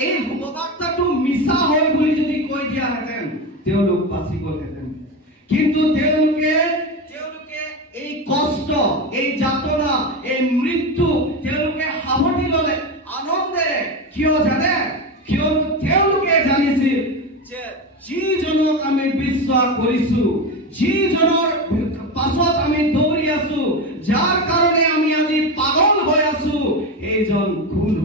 এই শুভবাৰ্তাটো মিছা হয় বুলি যদি কৈ দিয়াহেঁতেন তেওঁলোক বাচি গ'লহেঁতেন। কিন্তু তেওঁলোকে এই কষ্ট, এই যাতনা, এই মৃত্যু তেওঁলোকে সাৱটি ললে আনন্দেৰে। কিয় জানে? কিয়নো তেওঁলোকে জানিছিল যে যিজনক আমি বিশ্বাস কৰিছো, যিজনৰ পাছত আমি দৌৰি আছো, যাৰ কাৰণে আমি আজি পাগল হৈ আছো, এইজন কোন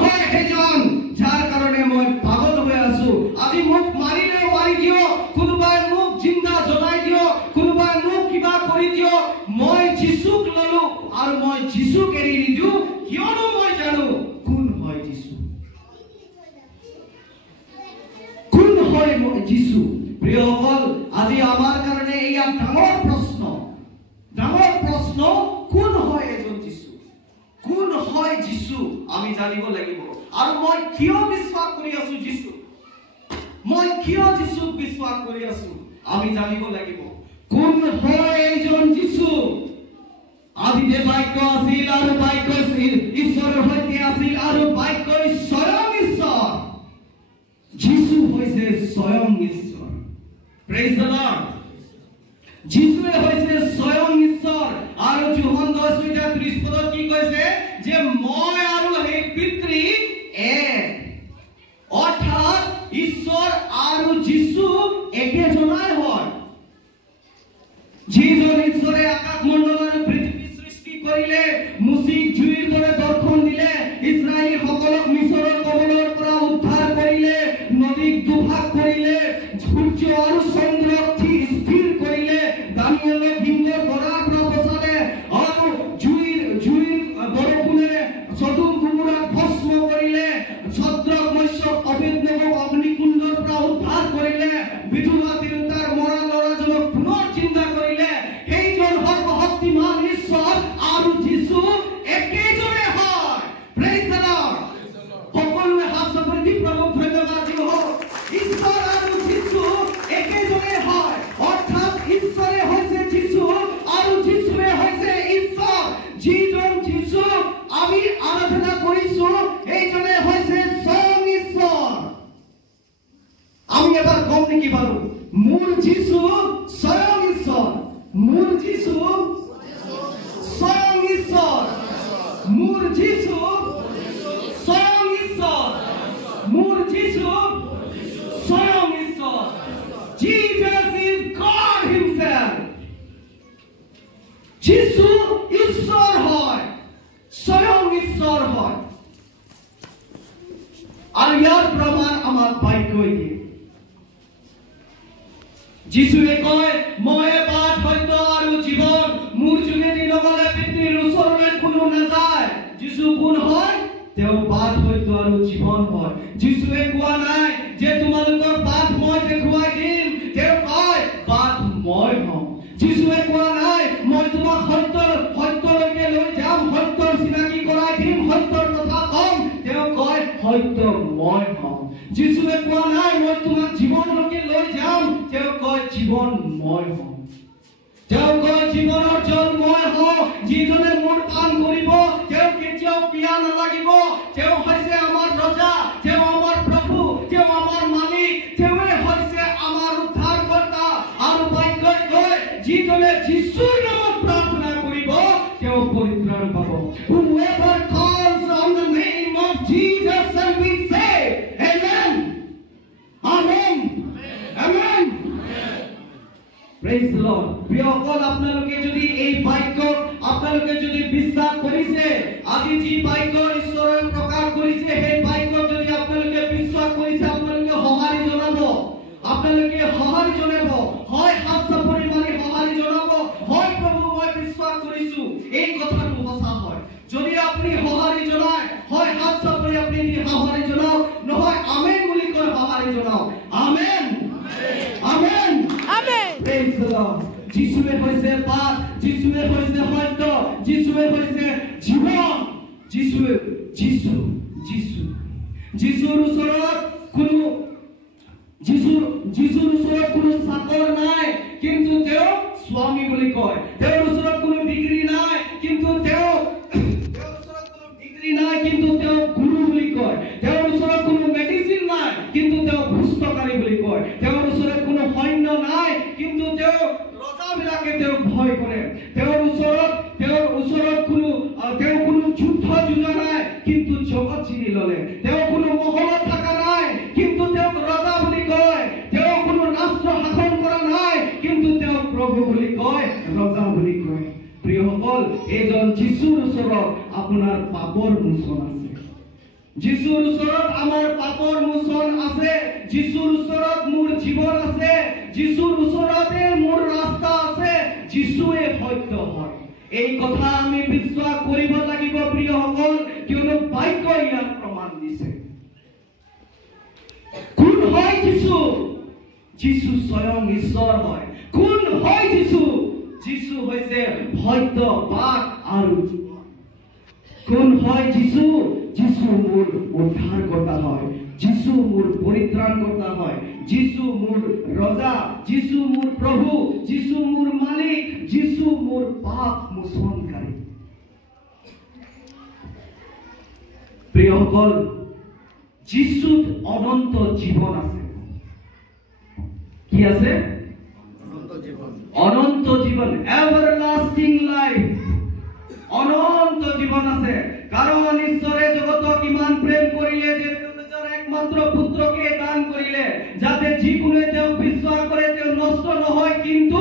হয় সেইজন যাৰ কাৰণে মই পাগল হৈ আছো। আজি মোক মাৰিলে মাৰি দিয়ক, কোনোবাই মোক জিন্দা জ্বলাই দিয়ক, কোনোবাই মোক কিবা কৰি দিয়ক, মই যীশুক ললো আৰু মই যীশুক এৰি নিদিওঁ, কিয়নো মই জানো কোন হয় যীশু। কোন হয় যীশু? প্ৰিয়সকল, আজি আমাৰ কাৰণে এয়া ডাঙৰ প্ৰশ্ন, কোন হয় এজন যীশু? কোন হয় যীশু আমি জানিব লাগিব। আৰু মই কিয় বিশ্বাস কৰি আছো যীশু, মই কিয় যীশুক বিশ্বাস কৰি আছো আমি জানিব লাগিব। কোন হয় এইজন যীশু? আদিতে বাক্য আছিল আৰু বাক্য ঈশ্বৰৰ সৈতে আছিল আৰু বাক্য স্বয়ং ঈশ্বৰ। যীশু হৈছে স্বয়ং ঈশ্বৰ। Praise the lord. যীশুৱে হৈছে স্বয়ং ঈশ্বৰ। আৰু যোহন 10:30 পদত কি কৈছে? যে মই আৰু সেই পিতৃ এক, অৰ্থাৎ ঈশ্বৰ আৰু যীশু একেজনাই হয়। যিজন ঈশ্বৰে আকাশ মণ্ডল আৰু পৃথিৱী সৃষ্টি কৰিলে, মুচিক জুইৰ দৰে দৰ্শন দিলে, ইছৰাইলীসকলক মিছৰৰ কবলৰ পৰা উদ্ধাৰ কৰিলে, নদীক দুভাগ কৰিলে, সূৰ্য আৰু চন্দ্ৰক স্থিৰ কৰিলে, দানিয়েলক সিংহৰ গৰাৰ পৰা বচালে আৰু জুইৰ বৰষুণেৰে is God himself. যিশু ঈশ্বৰ হয়, স্বয়ং ঈশ্বৰ হয়। আৰু ইয়াৰ প্ৰমাণ আমাক বাক্যই দিয়ে। যিশুৱে কয়, মই বাট, সত্য আৰু জীৱন, মোৰ যোগেদি নগলে পিতৃৰ ওচৰলৈ কোনো নাযায়। যিশু কোন হয়? তেওঁ বাট, সত্য আৰু জীৱন হয়। যিশুৱে কোৱা নাই যে তোমালোকৰ বাট মই দেখুৱাই দিম। তেওঁ কয় বাট মই হম। যিশুৱে কোৱা নাই মই তোমাক সত্যলৈকে লৈ যাম, সত্যৰ চিনাকি কৰাই দিম, সত্যৰ কথা কম। তেওঁ কয় সত্য মই হম। যিশুৱে কোৱা নাই মই তোমাক জীৱনলৈকে লৈ যাম। তেওঁ কয় জীৱন মই হম। তেওঁ কয় জীৱনৰ জল মই হম। যিজনে মোৰ পান কৰিব তেওঁ কেতিয়াও পিয়া নালাগিব। তেওঁ হৈছে আমাৰ ৰজা, তেওঁ আমাৰ প্ৰভু, তেওঁ আমাৰ মালিক, তেওঁৱে হৈছে আমাৰ উদ্ধাৰকৰ্তা। আৰু বাক্যই কয় যিজনে যিশুৰ নামত প্ৰাৰ্থনা কৰিব তেওঁ পৰিত্ৰাণ পাব। Whoever calls on the name of Jesus shall be saved. Amen. Amen. Amen. Praise the Lord. প্ৰিয়সকল, আপোনালোকে যদি এই বাক্যক আপোনালোকে যদি বিশ্বাস কৰিছে, আজি যি বাক্যৰ ঈশ্বৰে প্ৰকাশ কৰিছে সেই বাক্যক যদি আপোনালোকে বিশ্বাস কৰিছে, আপোনালোকে সঁহাৰি জনাব। আপোনালোকে সঁহাৰি জনাব, হয় হাত চাপৰি মাৰি সঁহাৰি জনাব, হয় প্ৰভু মই বিশ্বাস কৰিছো এই কথাটো সঁচা হয়। যদি আপুনি সঁহাৰি জনায়, হয় হাত চাপৰি আপুনি দি সঁহাৰি জনাওক, নহয় আমেন বুলি কৈ সঁহাৰি জনাওক। আমেন, আমেন, আমেন। Praise the Lord. যিশুৱে হৈছে বাট, যিশুৱে হৈছে সত্য, যিশুৱে হৈছে জীৱন। যিশুৰ ওচৰত কোনো চাকৰ নাই, কিন্তু তেওঁ স্বামী বুলি কয়। তেওঁৰ ওচৰত কোনো ডিগ্ৰী নাই, কিন্তু তেওঁ গুৰু বুলি কয়। তেওঁৰ ওচৰত কোনো মেডিচিন নাই, কিন্তু তেওঁ সুস্থকাৰী বুলি কয়। তেওঁৰ ওচৰত কোনো সৈন্য নাই, কিন্তু তেওঁ ৰজাবিলাকে তেওঁক ভয় কৰে। তেওঁৰ ওচৰত কোনো যুদ্ধ যুঁজা নাই, কিন্তু জগত চিনি ললে। তেওঁ কোনো মহলত থকা নাই, কিন্তু তেওঁক ৰজা বুলি কয়। তেওঁ কোনো ৰাষ্ট্ৰ শাসন কৰা নাই, কিন্তু তেওঁক প্ৰভু বুলি কয়, ৰজা বুলি কয়। প্ৰিয়সকল, এজন যিশুৰ ওচৰত আপোনাৰ পাপৰ মোচন আছে। যিশুৰ ওচৰত আমাৰ পাপৰ মোচন আছে। যিশুৰ ওচৰত মোৰ জীৱন আছে। যিশুৰ ওচৰতে মোৰ ৰাস্তা আছে। যিশুৱে সত্য হয়। এই কথা আমি বিশ্বাস কৰিব লাগিব প্ৰিয়সকল, কিয়নো বাক্যই ইয়াক প্ৰমাণ দিছে। কোন হয় যিশু? যিশু স্বয়ং ঈশ্বৰ হয়। কোন হয় যিশু? যিশু হৈছে সত্য, বাট আৰু জীৱন। কোন হয় যিশু? যিশু মোৰ উদ্ধাৰকৰ্তা হয়। যিশু মোৰ পৰিত্ৰাণকৰ্তা হয়। যিশু মোৰ ৰজা, যিশু মোৰ প্ৰভু, যিশু মোৰ মালিক, যিশু মোৰ পাপ মোচনকাৰী। প্ৰিয়সকল, যিশুত অনন্ত জীৱন আছে। কি আছে? অনন্ত জীবন, এভারলাস্টিং লাইফ। অনন্ত জীবন আছে। কারণ ঈশ্বরে জগতক ইমান প্রেম করিলে যে নিজৰ একমাত্ৰ পুত্ৰকে দান কৰিলে, যাতে যিকোনো তেওঁ বিশ্বাস কৰে তেওঁ নষ্ট নহয়, কিন্তু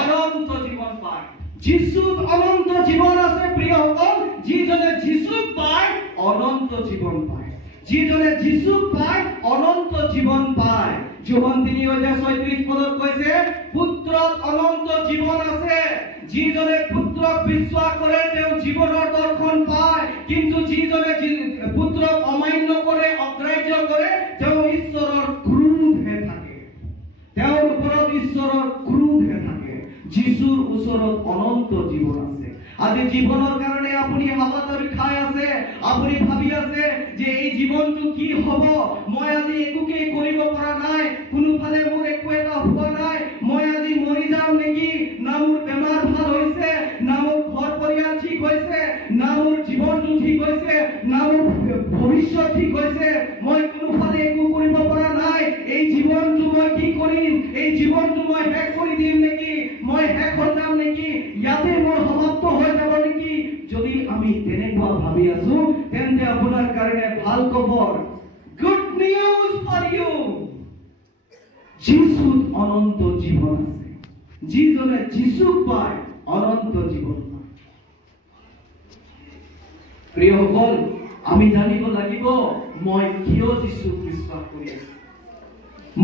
অনন্ত জীবন পায়। যিশুত অনন্ত জীবন আছে প্ৰিয়সকল। যিজনে যিশুক পায় অনন্ত জীবন পায়। যিজনে যিশুক পায় অনন্ত জীবন পায়। যোহন 3:36 কৈছে পুত্ৰত অনন্ত জীবন আছে। যিজনে পুত্ৰক বিশ্বাস কৰে তেওঁ জীৱনৰ দৰ্শন পায়, কিন্তু যিজনে পুত্ৰক অমান্য কৰে, অগ্ৰাহ্য কৰে, তেওঁ ঈশ্বৰৰ ক্ৰোধহে থাকে। তেওঁৰ ওপৰত ঈশ্বৰৰ ক্ৰোধহে থাকে। যিশুৰ ওচৰত অনন্ত জীৱন আছে। আজি জীৱনৰ কাৰণে আপুনি হাবাতাৰি খাই আছে। আপুনি ভাবি আছে যে এই জীৱনটো কি হ'ব, মই আজি একোকে কৰিব পৰা নাই, কোনোফালে মোৰ একো এটা হোৱা নাই, মই আজি মৰি যাম নেকি, না মোৰ বেমাৰ ভাল হৈছে, না মোৰ ঘৰ পৰিয়াল ঠিক হৈছে, না মোৰ জীৱনটো ঠিক হৈছে, না মোৰ ভৱিষ্যত ঠিক হৈছে, মই কোনোফালে একো কৰিব পৰা নাই, এই জীৱনটো মই কি কৰিম, এই জীৱনটো মই শেষ কৰি দিম নেকি, মই শেষ হৈ যাম নেকি, ইয়াতে মোৰ সমাপ্ত হৈ যাব নেকি? যদি আমি তেনেকুৱা ভাবি আছো তেন্তে আপোনাৰ কাৰণে ভাল খবৰ। যিশুত অনন্ত জীবন আছে। যিজনে যিশুক পায় অনন্ত জীবন পায়। প্ৰিয়সকল, আমি জানিব লাগিব মই কিয় যিশুক বিশ্বাস কৰি আছো।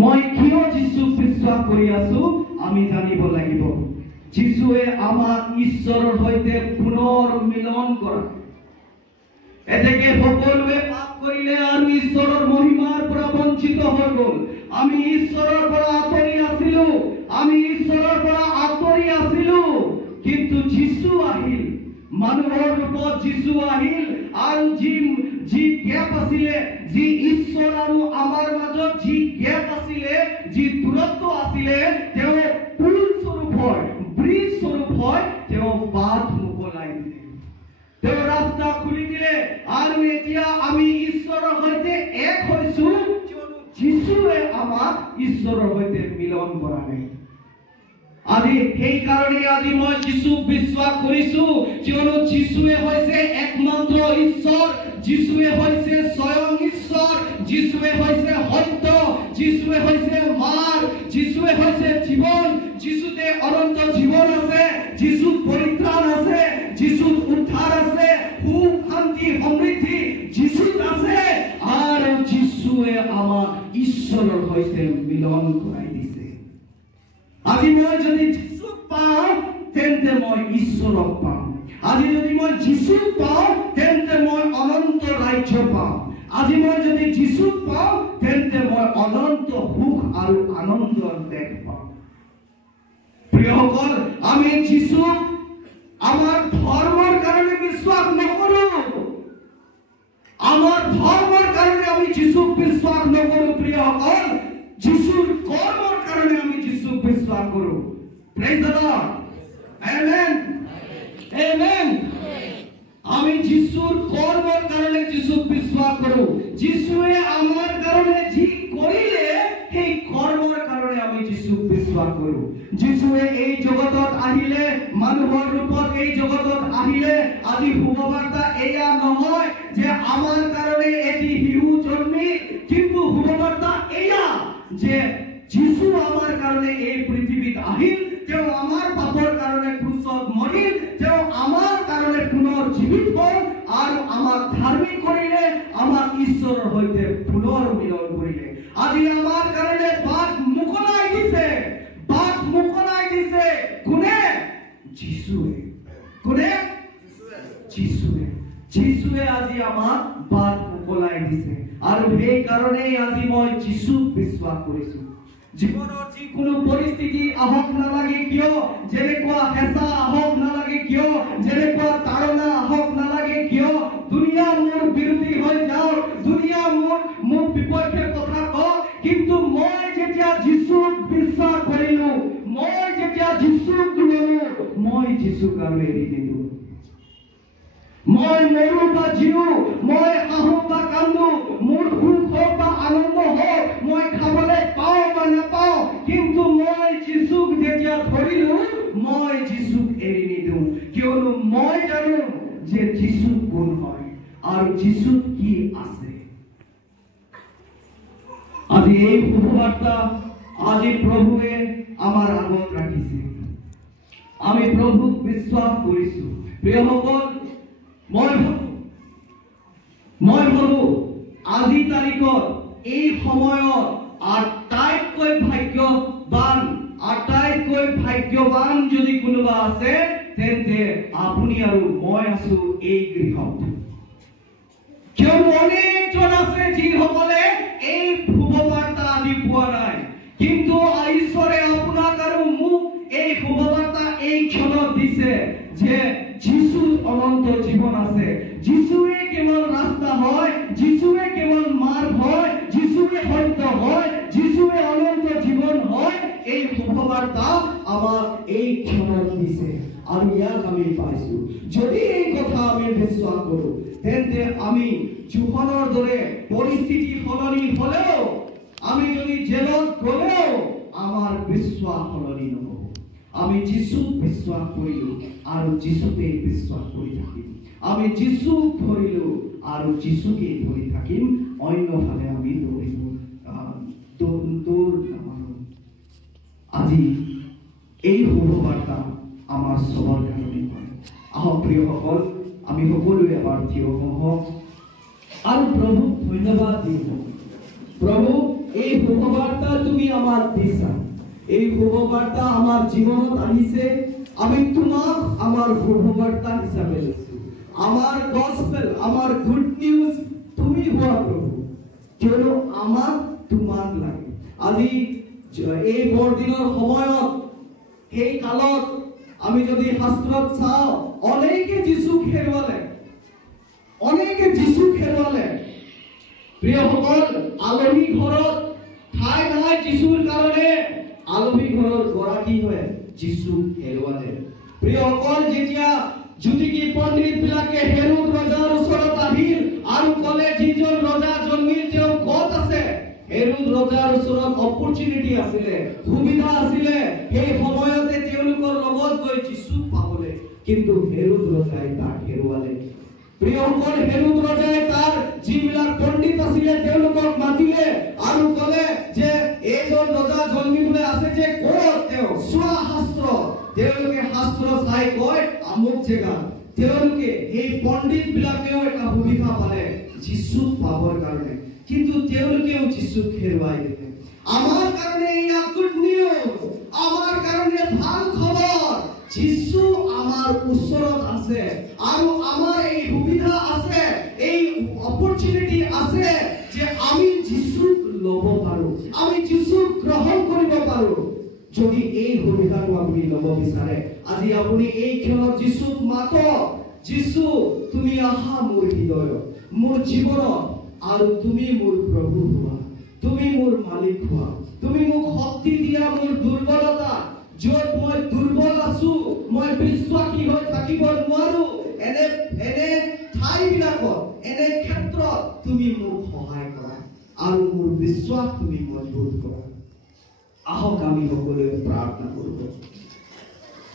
মই কিয় যিশুক বিশ্বাস কৰি আছো আমি জানিব লাগিব। যিশুৱে আমাক ঈশ্বৰৰ সৈতে পুনৰ মিলন কৰে। এতেকে সকলোৱে পাপ কৰিলে আৰু ঈশ্বৰৰ মহিমাৰ পৰা বঞ্চিত হৈ গ'ল। আমি ঈশ্বৰৰ পৰা আঁতৰি আছিলো, কিন্তু যিশু আহিল, মানুহৰ ৰূপত যিশু আহিল, আৰু যি গেপ আছিলে, যি ঈশ্বৰ আৰু আমাৰ মাজত যি গেপ আছিলে, যি দূৰত্ব আছিলে, তেওঁ পুল স্বৰূপ হয়, ব্ৰিজ স্বৰূপ হয়, তেওঁ বাট মুকলাই দিলে, তেওঁ ৰাস্তা খুলি দিলে। আৰু এতিয়া আমি ঈশ্বৰৰ সৈতে এক হৈছো, কিয়নো যিশুৱে আমাক ঈশ্বৰৰ সৈতে মিলন কৰালে। আজি সেইকাৰণে আজি মই যিশুক বিশ্বাস কৰিছো, কিয়নো যিশুৱে হৈছে একমাত্ৰ ঈশ্বৰ, যিশুৱে হৈছে স্বয়ং ঈশ্বৰ, যিশুৱে হৈছে সত্য, যিশুৱে হৈছে মাৰ, যিশুৱে হৈছে জীৱন। যিশুতে অনন্ত জীৱন আছে, যিশুত পৰিত্ৰাণ আছে, যিশুত উদ্ধাৰ আছে, সুখ শান্তি সমৃদ্ধি যিশুত আছে। আৰু যিশুৱে আমাক ঈশ্বৰৰ সৈতে মিলন কৰাই দিছে। আজি মই যদি যিশুক পাওঁ তেন্তে মই ঈশ্বৰক পাওঁ। আজি যদি মই যিশুক পাওঁ তেন্তে মই অনন্ত ৰাজ্য পাওঁ। আজি মই যদি যিশুক পাওঁ তেন্তে মই অনন্ত সুখ আৰু আনন্দৰ দেশ পাওঁ। প্ৰিয়সকল, আমি যিশুক আমাৰ ধৰ্মৰ কাৰণে বিশ্বাস নকৰো, আমাৰ ধৰ্মৰ কাৰণে আমি যিশুক বিশ্বাস নকৰো। প্ৰিয়সকল, যিশুৰ কৰ্মৰ কাৰণে আমি যিশুক বিশ্বাস কৰো। প্ৰেইজ দ্য লৰ্ড, আমেন, আমেন। আমি যিশুৰ কৰ্মৰ কাৰণে যিশুক বিশ্বাস কৰো। যিশুৱে আমাৰ কাৰণে যি কৰিলে সেই কৰ্মৰ কাৰণে আমি যিশুক বিশ্বাস কৰো। যিশুৱে এই জগতত আহিলে, মানুহৰ ৰূপত এই জগতত আহিলে। আজি শুভবাৰ্তা এয়া নহয় যে আমাৰ কাৰণে এটি শিশু জন্মিল, কিন্তু শুভবাৰ্তা এয়া যে যিশু আমাৰ কাৰণে এই পৃথিৱীত আহিল, তেওঁ আমাৰ পাপৰ কাৰণে ক্ৰুচত মৰিল, তেওঁ আমাৰ কাৰণে পুনৰ জীৱিত হ'ল আৰু আমাক ধাৰ্মিক কৰিলে, আমাক ঈশ্বৰৰ সৈতে পুনৰ মিলন কৰিলে। আজি আমাৰ কাৰণে বাট মুকলাই দিছে, বাট মুকলাই দিছে। কোনে? যিশুৱে। কোনে? যিশুৱে। যিশুৱে আজি আমাক বাট মুকলাই দিছে। আৰু সেই কাৰণেই আজি মই যিশুক বিশ্বাস কৰিছো। জীৱনৰ যিকোনো পৰিস্থিতি আহক নালাগে কিয়, যেনেকুৱা হেঁচা আহক নালাগে কিয়, যেনেকুৱা তাৰণা আহক নালাগে কিয়, দুনিয়া মোৰ বিৰোধী হৈ যাওক, দুনিয়া মোৰ বিপক্ষে কথা কওক, কিন্তু মই যেতিয়া যিশুক বিশ্বাস কৰিলো, মই যেতিয়া যিশুক ললো, মই যিশুক আৰু এৰি নিদিওঁ। মই মৰো বা জিও, মই হাঁহো বা কান্দো, মোৰ সুখ হওক বা আনন্দ হওক, মই খাবলৈ পাওঁ বা নাপাওঁ, কিন্তু মই যিশুক যেতিয়া ধৰিলো, মই যিশুক এৰি নিদিওঁ। কিয়নো মই জানো যে যিশু কোন হয় আৰু যিশুত কি আছে। আজি এই শুভবাৰ্তা আজি প্ৰভুৱে আমাৰ আগত ৰাখিছে। আমি প্ৰভুক বিশ্বাস কৰিছো। প্ৰিয়সকল, মই ভাবো আজি তাৰিখত এই সময়ত আটাইতকৈ ভাগ্যৱান যদি কোনোবা আছে তেন্তে আপুনি আৰু মই আছো এই গৃহত। কিয়নো অনেকজন আছে যিসকলে এই শুভবাৰ্তা আজি পোৱা নাই, কিন্তু ঈশ্বৰে আপোনাক আৰু মোক এই শুভবাৰ্তা এই ক্ষণত দিছে যে যিশুত অনন্ত জীৱন আছে। যিশুৱে কেৱল ৰাস্তা হয়, যিশুৱে কেৱল মাৰ্গ হয়, যিশুৱে সত্য হয়, যিশুৱে অনন্ত জীৱন হয়। এই শুভবাৰ্তা আমাক এই ক্ষণত দিছে আৰু ইয়াক আমি পাইছো। যদি এই কথা আমি বিশ্বাস কৰো তেন্তে আমি জোহনৰ দৰে পৰিস্থিতি সলনি হলেও, আমি যদি জেলত গলেও আমাৰ বিশ্বাস সলনি নহব। আমি যিশুক বিশ্বাস কৰিলো আৰু যিশুকে বিশ্বাস কৰি থাকিম। আমি যিশুক ধৰিলো আৰু যিশুকে ধৰি থাকিম। অন্যভাৱে আমি দৌৰ নামাৰো। আজি এই শুভবাৰ্তা আমাৰ সবৰ কাৰণে হয়। আহক প্ৰিয়সকল, আমি সকলোৱে এবাৰ থিয় হওঁ আৰু প্ৰভুক ধন্যবাদ দিওঁ। প্ৰভু, এই শুভবাৰ্তা তুমি আমাক দিছা, এই শুভবাৰ্তা আমাৰ জীৱনত আহিছে, আমি তোমাক আমাৰ শুভবাৰ্তা হিচাপে লৈছো। আমাৰ গস্পেল, আমাৰ গুড নিউজ তুমি হোৱা প্ৰভু, কিয়নো আমাক তোমাক লাগে। আজি এই বৰদিনৰ সময়ত, সেই কালত আমি যদি শাস্ত্ৰত চাওঁ, অনেকে যীশুক হেৰুৱালে, অনেকে যীশুক হেৰুৱালে। প্ৰিয়সকল, আলহী ঘৰত ঠাই নাই যীশুৰ কাৰণে, আলহী ঘৰৰ গৰাকী হয় যীশুক হেৰুৱালে। প্ৰিয়সকল, যেতিয়া জ্যোতিষী পণ্ডিত বিলাকে হেৰোদ ৰজাৰ ওচৰত আহিল আৰু ক'লে যিজন ৰজা জন্মিল তেওঁ ক'ত আছে। হেৰোদ ৰজাৰ ওচৰত অপৰচুনিটি আছিলে, সুবিধা আছিলে সেই সময়তে তেওঁলোকৰ লগত গৈ যীশুক পাবলৈ, কিন্তু হেৰোদ ৰজাই তাক হেৰুৱালে। প্ৰিয়সকল, হেৰোদ ৰজাই তাৰ যিবিলাক পণ্ডিত আছিলে তেওঁলোকক মাতিলে আৰু ক'লে যে এইজন ৰজা জন্মিবলৈ আছে যে ক'ত, তেওঁ চোৱা শাস্ত্ৰ। তেওঁলোকে শাস্ত্ৰ চাই কয় আমুক জেগা। তেওঁলোকে সেই পণ্ডিত বিলাকেও এটা সুবিধা পালে যীশুক পাবৰ কাৰণে, কিন্তু তেওঁলোকেও যীশুক হেৰুৱাই দিলে। আমাৰ কাৰণে এয়া গুড নিউজ, আমাৰ কাৰণে ভাল খবৰ। যীশু আমাৰ ওচৰত আছে আৰু আমাৰ এই সুবিধা আছে, এই অপৰচুনিটি আছে যে আমি যীশুক ল'ব পাৰো, আমি যীশুক গ্ৰহণ কৰিব পাৰো। যদি এই সুবিধাটো আপুনি ল'ব বিচাৰে, আজি আপুনি এই ক্ষণত যীশুক মাতক, যীশু তুমি আহা মোৰ হৃদয়ত, মোৰ জীৱনত, আৰু তুমি মোৰ প্ৰভু হোৱা, তুমি মোৰ মালিক হোৱা, তুমি মোক শক্তি দিয়া মোৰ দুৰ্বলতা, য'ত মই দুৰ্বল আছো, মই বিশ্বাসী হৈ থাকিব নোৱাৰো, এনে ঠাইবিলাকত, এনে ক্ষেত্ৰত তুমি মোক সহায় কৰা আৰু মোৰ বিশ্বাস তুমি মজবুত কৰা। আহক আমি সকলোৱে প্ৰাৰ্থনা কৰোঁ।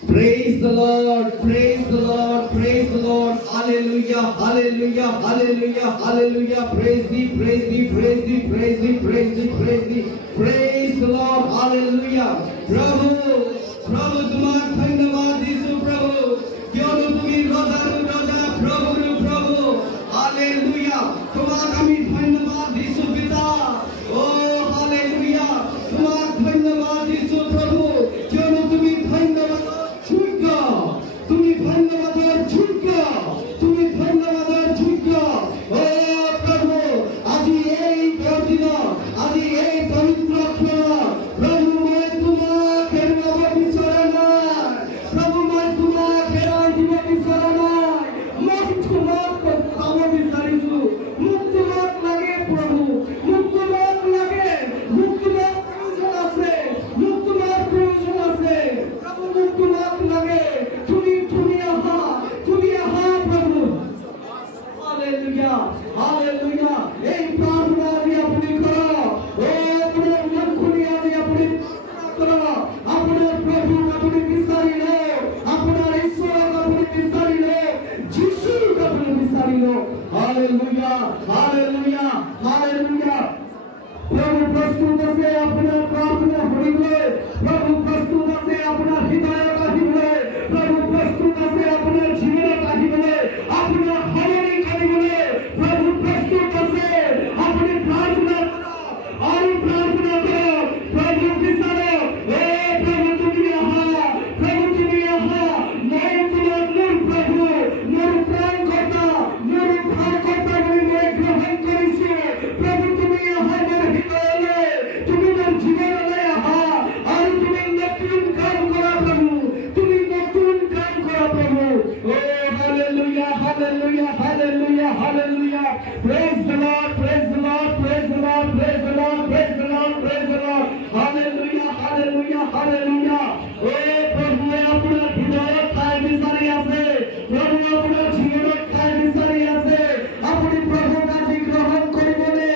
Praise the Lord, praise the Lord, praise the Lord. Hallelujah, hallelujah, hallelujah, hallelujah. Praise thee, praise thee, praise thee, praise thee, praise thee, praise thee. Praise the Lord, hallelujah. Prabhu, Prabhu তোমাক ধন্যবাদ দিছো প্ৰভু, কিয়নো তুমি ৰজাৰ ৰজা, প্ৰভুৰ প্ৰভু। Hallelujah, তোমাক আমি ধন্যবাদ দিছো পিতা। Oh, hallelujah, তোমাক ধন্যবাদ দিছো প্ৰভু, কিয়নো তুমি ধন্যবাদ যোগ্য, তুমি ধন্যবাদৰ যোগ্য, তুমি ধন্যবাদৰ যোগ্য। ও প্ৰভু, আজি এই বৰদিনত, আজি এই পবিত্ৰ ক্ষণত প্ৰভু মই তোমাক হেৰুৱাব বিচৰা নাই, প্ৰভু মই তোমাক হেৰাই দিব বিচৰা নাই, মই তোমাক পাব বিচাৰিছো। মোক তোমাক লাগে প্ৰভু, মোক তোমাক লাগে, মোক তোমাক প্ৰয়োজন আছে, মোক তোমাক প্ৰয়োজন আছে প্ৰভু, মোক তোমাক লাগে। তুমি আহা প্ৰভু। Hallelujah, hallelujah. এই প্ৰাৰ্থনা আজি আপুনি কৰক। আপোনাৰ মন খুলি আজি আপুনি কৰক। আপোনাৰ প্ৰভুক আপুনি বিচাৰি লওক, আপোনাৰ ঈশ্বৰক আপুনি বিচাৰি লওক, যীশুক আপুনি বিচাৰি লওক। Hallelujah, hallelujah, hallelujah. প্ৰভু প্ৰস্তুত আছে আপোনাৰ প্ৰাৰ্থনা শুনিবলৈ, প্ৰভু প্ৰস্তুত আছে আপোনাৰ হৃদয়ত আহিবলৈ, প্ৰভু প্ৰস্তুত আছে আপোনাৰ জীৱনত আহিবলৈ, আপোনাৰ সলনি কৰিবলৈ প্ৰভু প্ৰস্তুত আছে। আপুনি প্ৰাৰ্থনা কৰক আৰু প্ৰাৰ্থনা কৰক, প্ৰভু বিচাৰক। প্ৰভু তুমি আহা, প্ৰভু তুমি আহা, মই তোমাক মোৰ প্ৰভু, মোৰ প্ৰাণকৰ্তা, মোৰ উদ্ধাৰকৰ্তা বুলি মই গ্ৰহণ কৰিছো। প্ৰভু তুমি আহা মোৰ হৃদয়লৈ, তুমি মোৰ জীৱনলৈ আহা আৰু তুমি নতুন কাম কৰা প্ৰভু, তুমি নতুন কাম কৰা প্ৰভু। Hallelujah, hallelujah, hallelujah, hallelujah. Praise the Lord, praise the Lord, praise the Lord, praise the Lord, praise the Lord, praise the Lord. Hallelujah, hallelujah, hallelujah. প্ৰভুৱে আপোনাৰ হৃদয়ত ঠাই বিচাৰি আছে, প্ৰভু আপোনাৰ জীৱনত ঠাই বিচাৰি আছে। আপুনি প্ৰভুক আজি গ্ৰহণ কৰিবনে?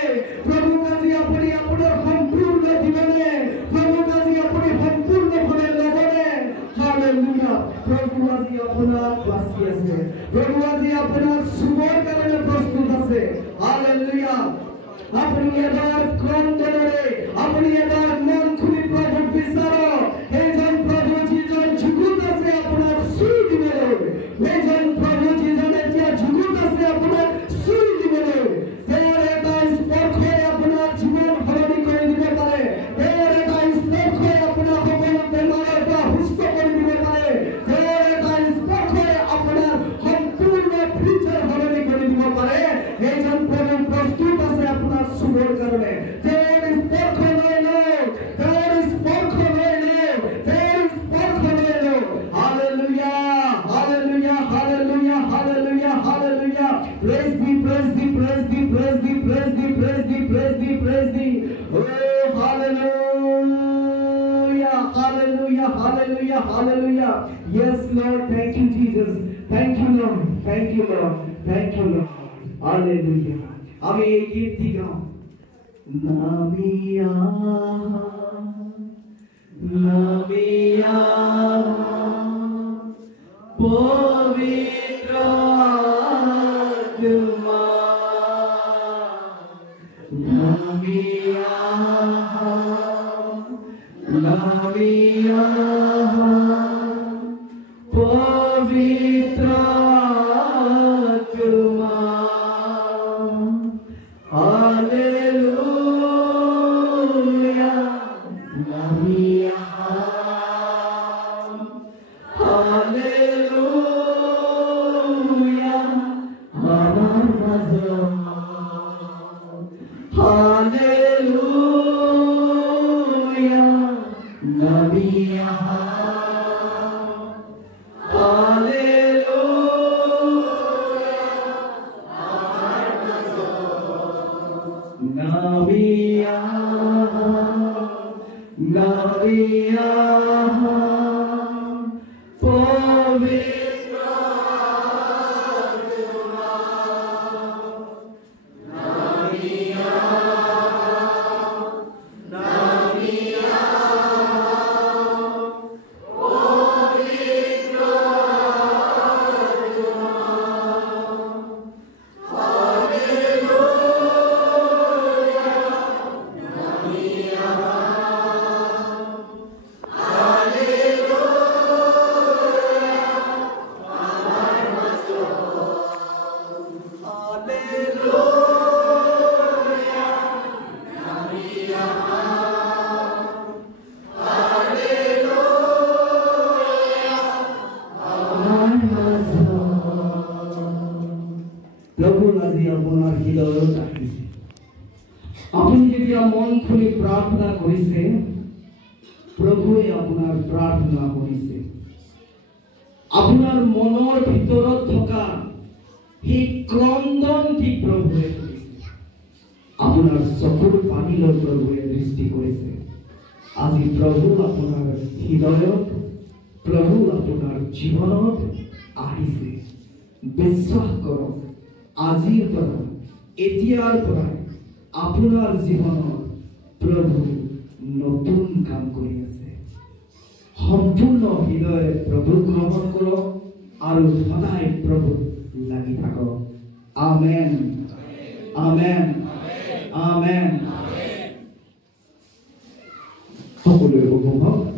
প্ৰভুক আজি আপুনি আপোনাৰ সম্পূৰ্ণ দিবনে? প্ৰভুক আজি আপুনি সম্পূৰ্ণভাৱে ল'বনে? হালেলুয়া। প্ৰভু আজি আপোনাক বাছি আছে, প্ৰভু আজি আপোনাক চুবৰ কাৰণে প্ৰস্তুত আছে। হালেলুয়া। আপুনি এবাৰ ক্ৰন্দনেৰে, আপুনি এবাৰ মন খুলি প্ৰভুক বিচাৰক সেইজন প্ৰভু যিজন যুগত আছে আপোনাক চুই দিবলৈ সেইজন প্ৰভু যিজন এতিয়া যুগত আছে আপোনাক চুই দিবলৈ তেওঁৰ এটা স্পৰ্শই আপোনাৰ জীৱন সলনি কৰি দিব পাৰে তেওঁৰ এটা স্পৰ্শই আপোনাৰ সকলো বেমাৰৰ পৰা সুস্থ কৰি দিব পাৰে তেওঁৰ এটা স্পৰ্শই আপোনাৰ সম্পূৰ্ণ ফিউচাৰ সলনি কৰি দিব পাৰে সেইজন প্ৰভু প্ৰস্তুত আছে আপোনাৰ চুবৰ কাৰণে তেওঁৰ স্পৰ্শ লৈ লওক তেওঁৰ স্পৰ্শ লৈ লওক তেওঁৰ স্পৰ্শ লৈ লওক hallelujah hallelujah hallelujah hallelujah hallelujah praise thee praise thee praise thee praise thee praise thee praise thee praise thee praise thee oh hallelujah hallelujah hallelujah hallelujah yes Lord thank you Jesus thank you Lord thank you Lord thank you Lord hallelujah আমি এই গীতটি গাও নামিয়া নামিয়া পবিত্র আত্মা নামিয়া নামিয়া পবিত্র আত্মা Hallelujah, Maria. Hallelujah, Maria. Hallelujah, Maria. Nabiya, Nabiya, Pavitra Atma, Nabiya, Nabiya, Pavitra प्रभु আজি আপোনাৰ হৃদয়ত আহিছে আপুনি যেতিয়া মন খুলি প্ৰাৰ্থনা কৰিছে প্ৰভুৱে আপোনাৰ প্ৰাৰ্থনা কৰিছে আপোনাৰ মনৰ ভিতৰত থকা সেই ক্ৰন্দনটি প্ৰভুৱে কৰিছে আপোনাৰ চকুৰ পানীলৈ প্ৰভুৱে দৃষ্টি কৰিছে আজি প্ৰভু আপোনাৰ হৃদয়ত প্ৰভু আপোনাৰ জীৱনত আহিছে বিশ্বাস কৰক আজিৰ পৰা এতিয়াৰ পৰা আপোনাৰ জীৱনত প্ৰভু নতুন কাম কৰি আছে সম্পূৰ্ণ হৃদয়ে প্ৰভু গ্ৰহণ কৰক আৰু সদায় প্ৰভু লাগি থাকক আমেন আমেন আমেন সকলোৱে উপভোগ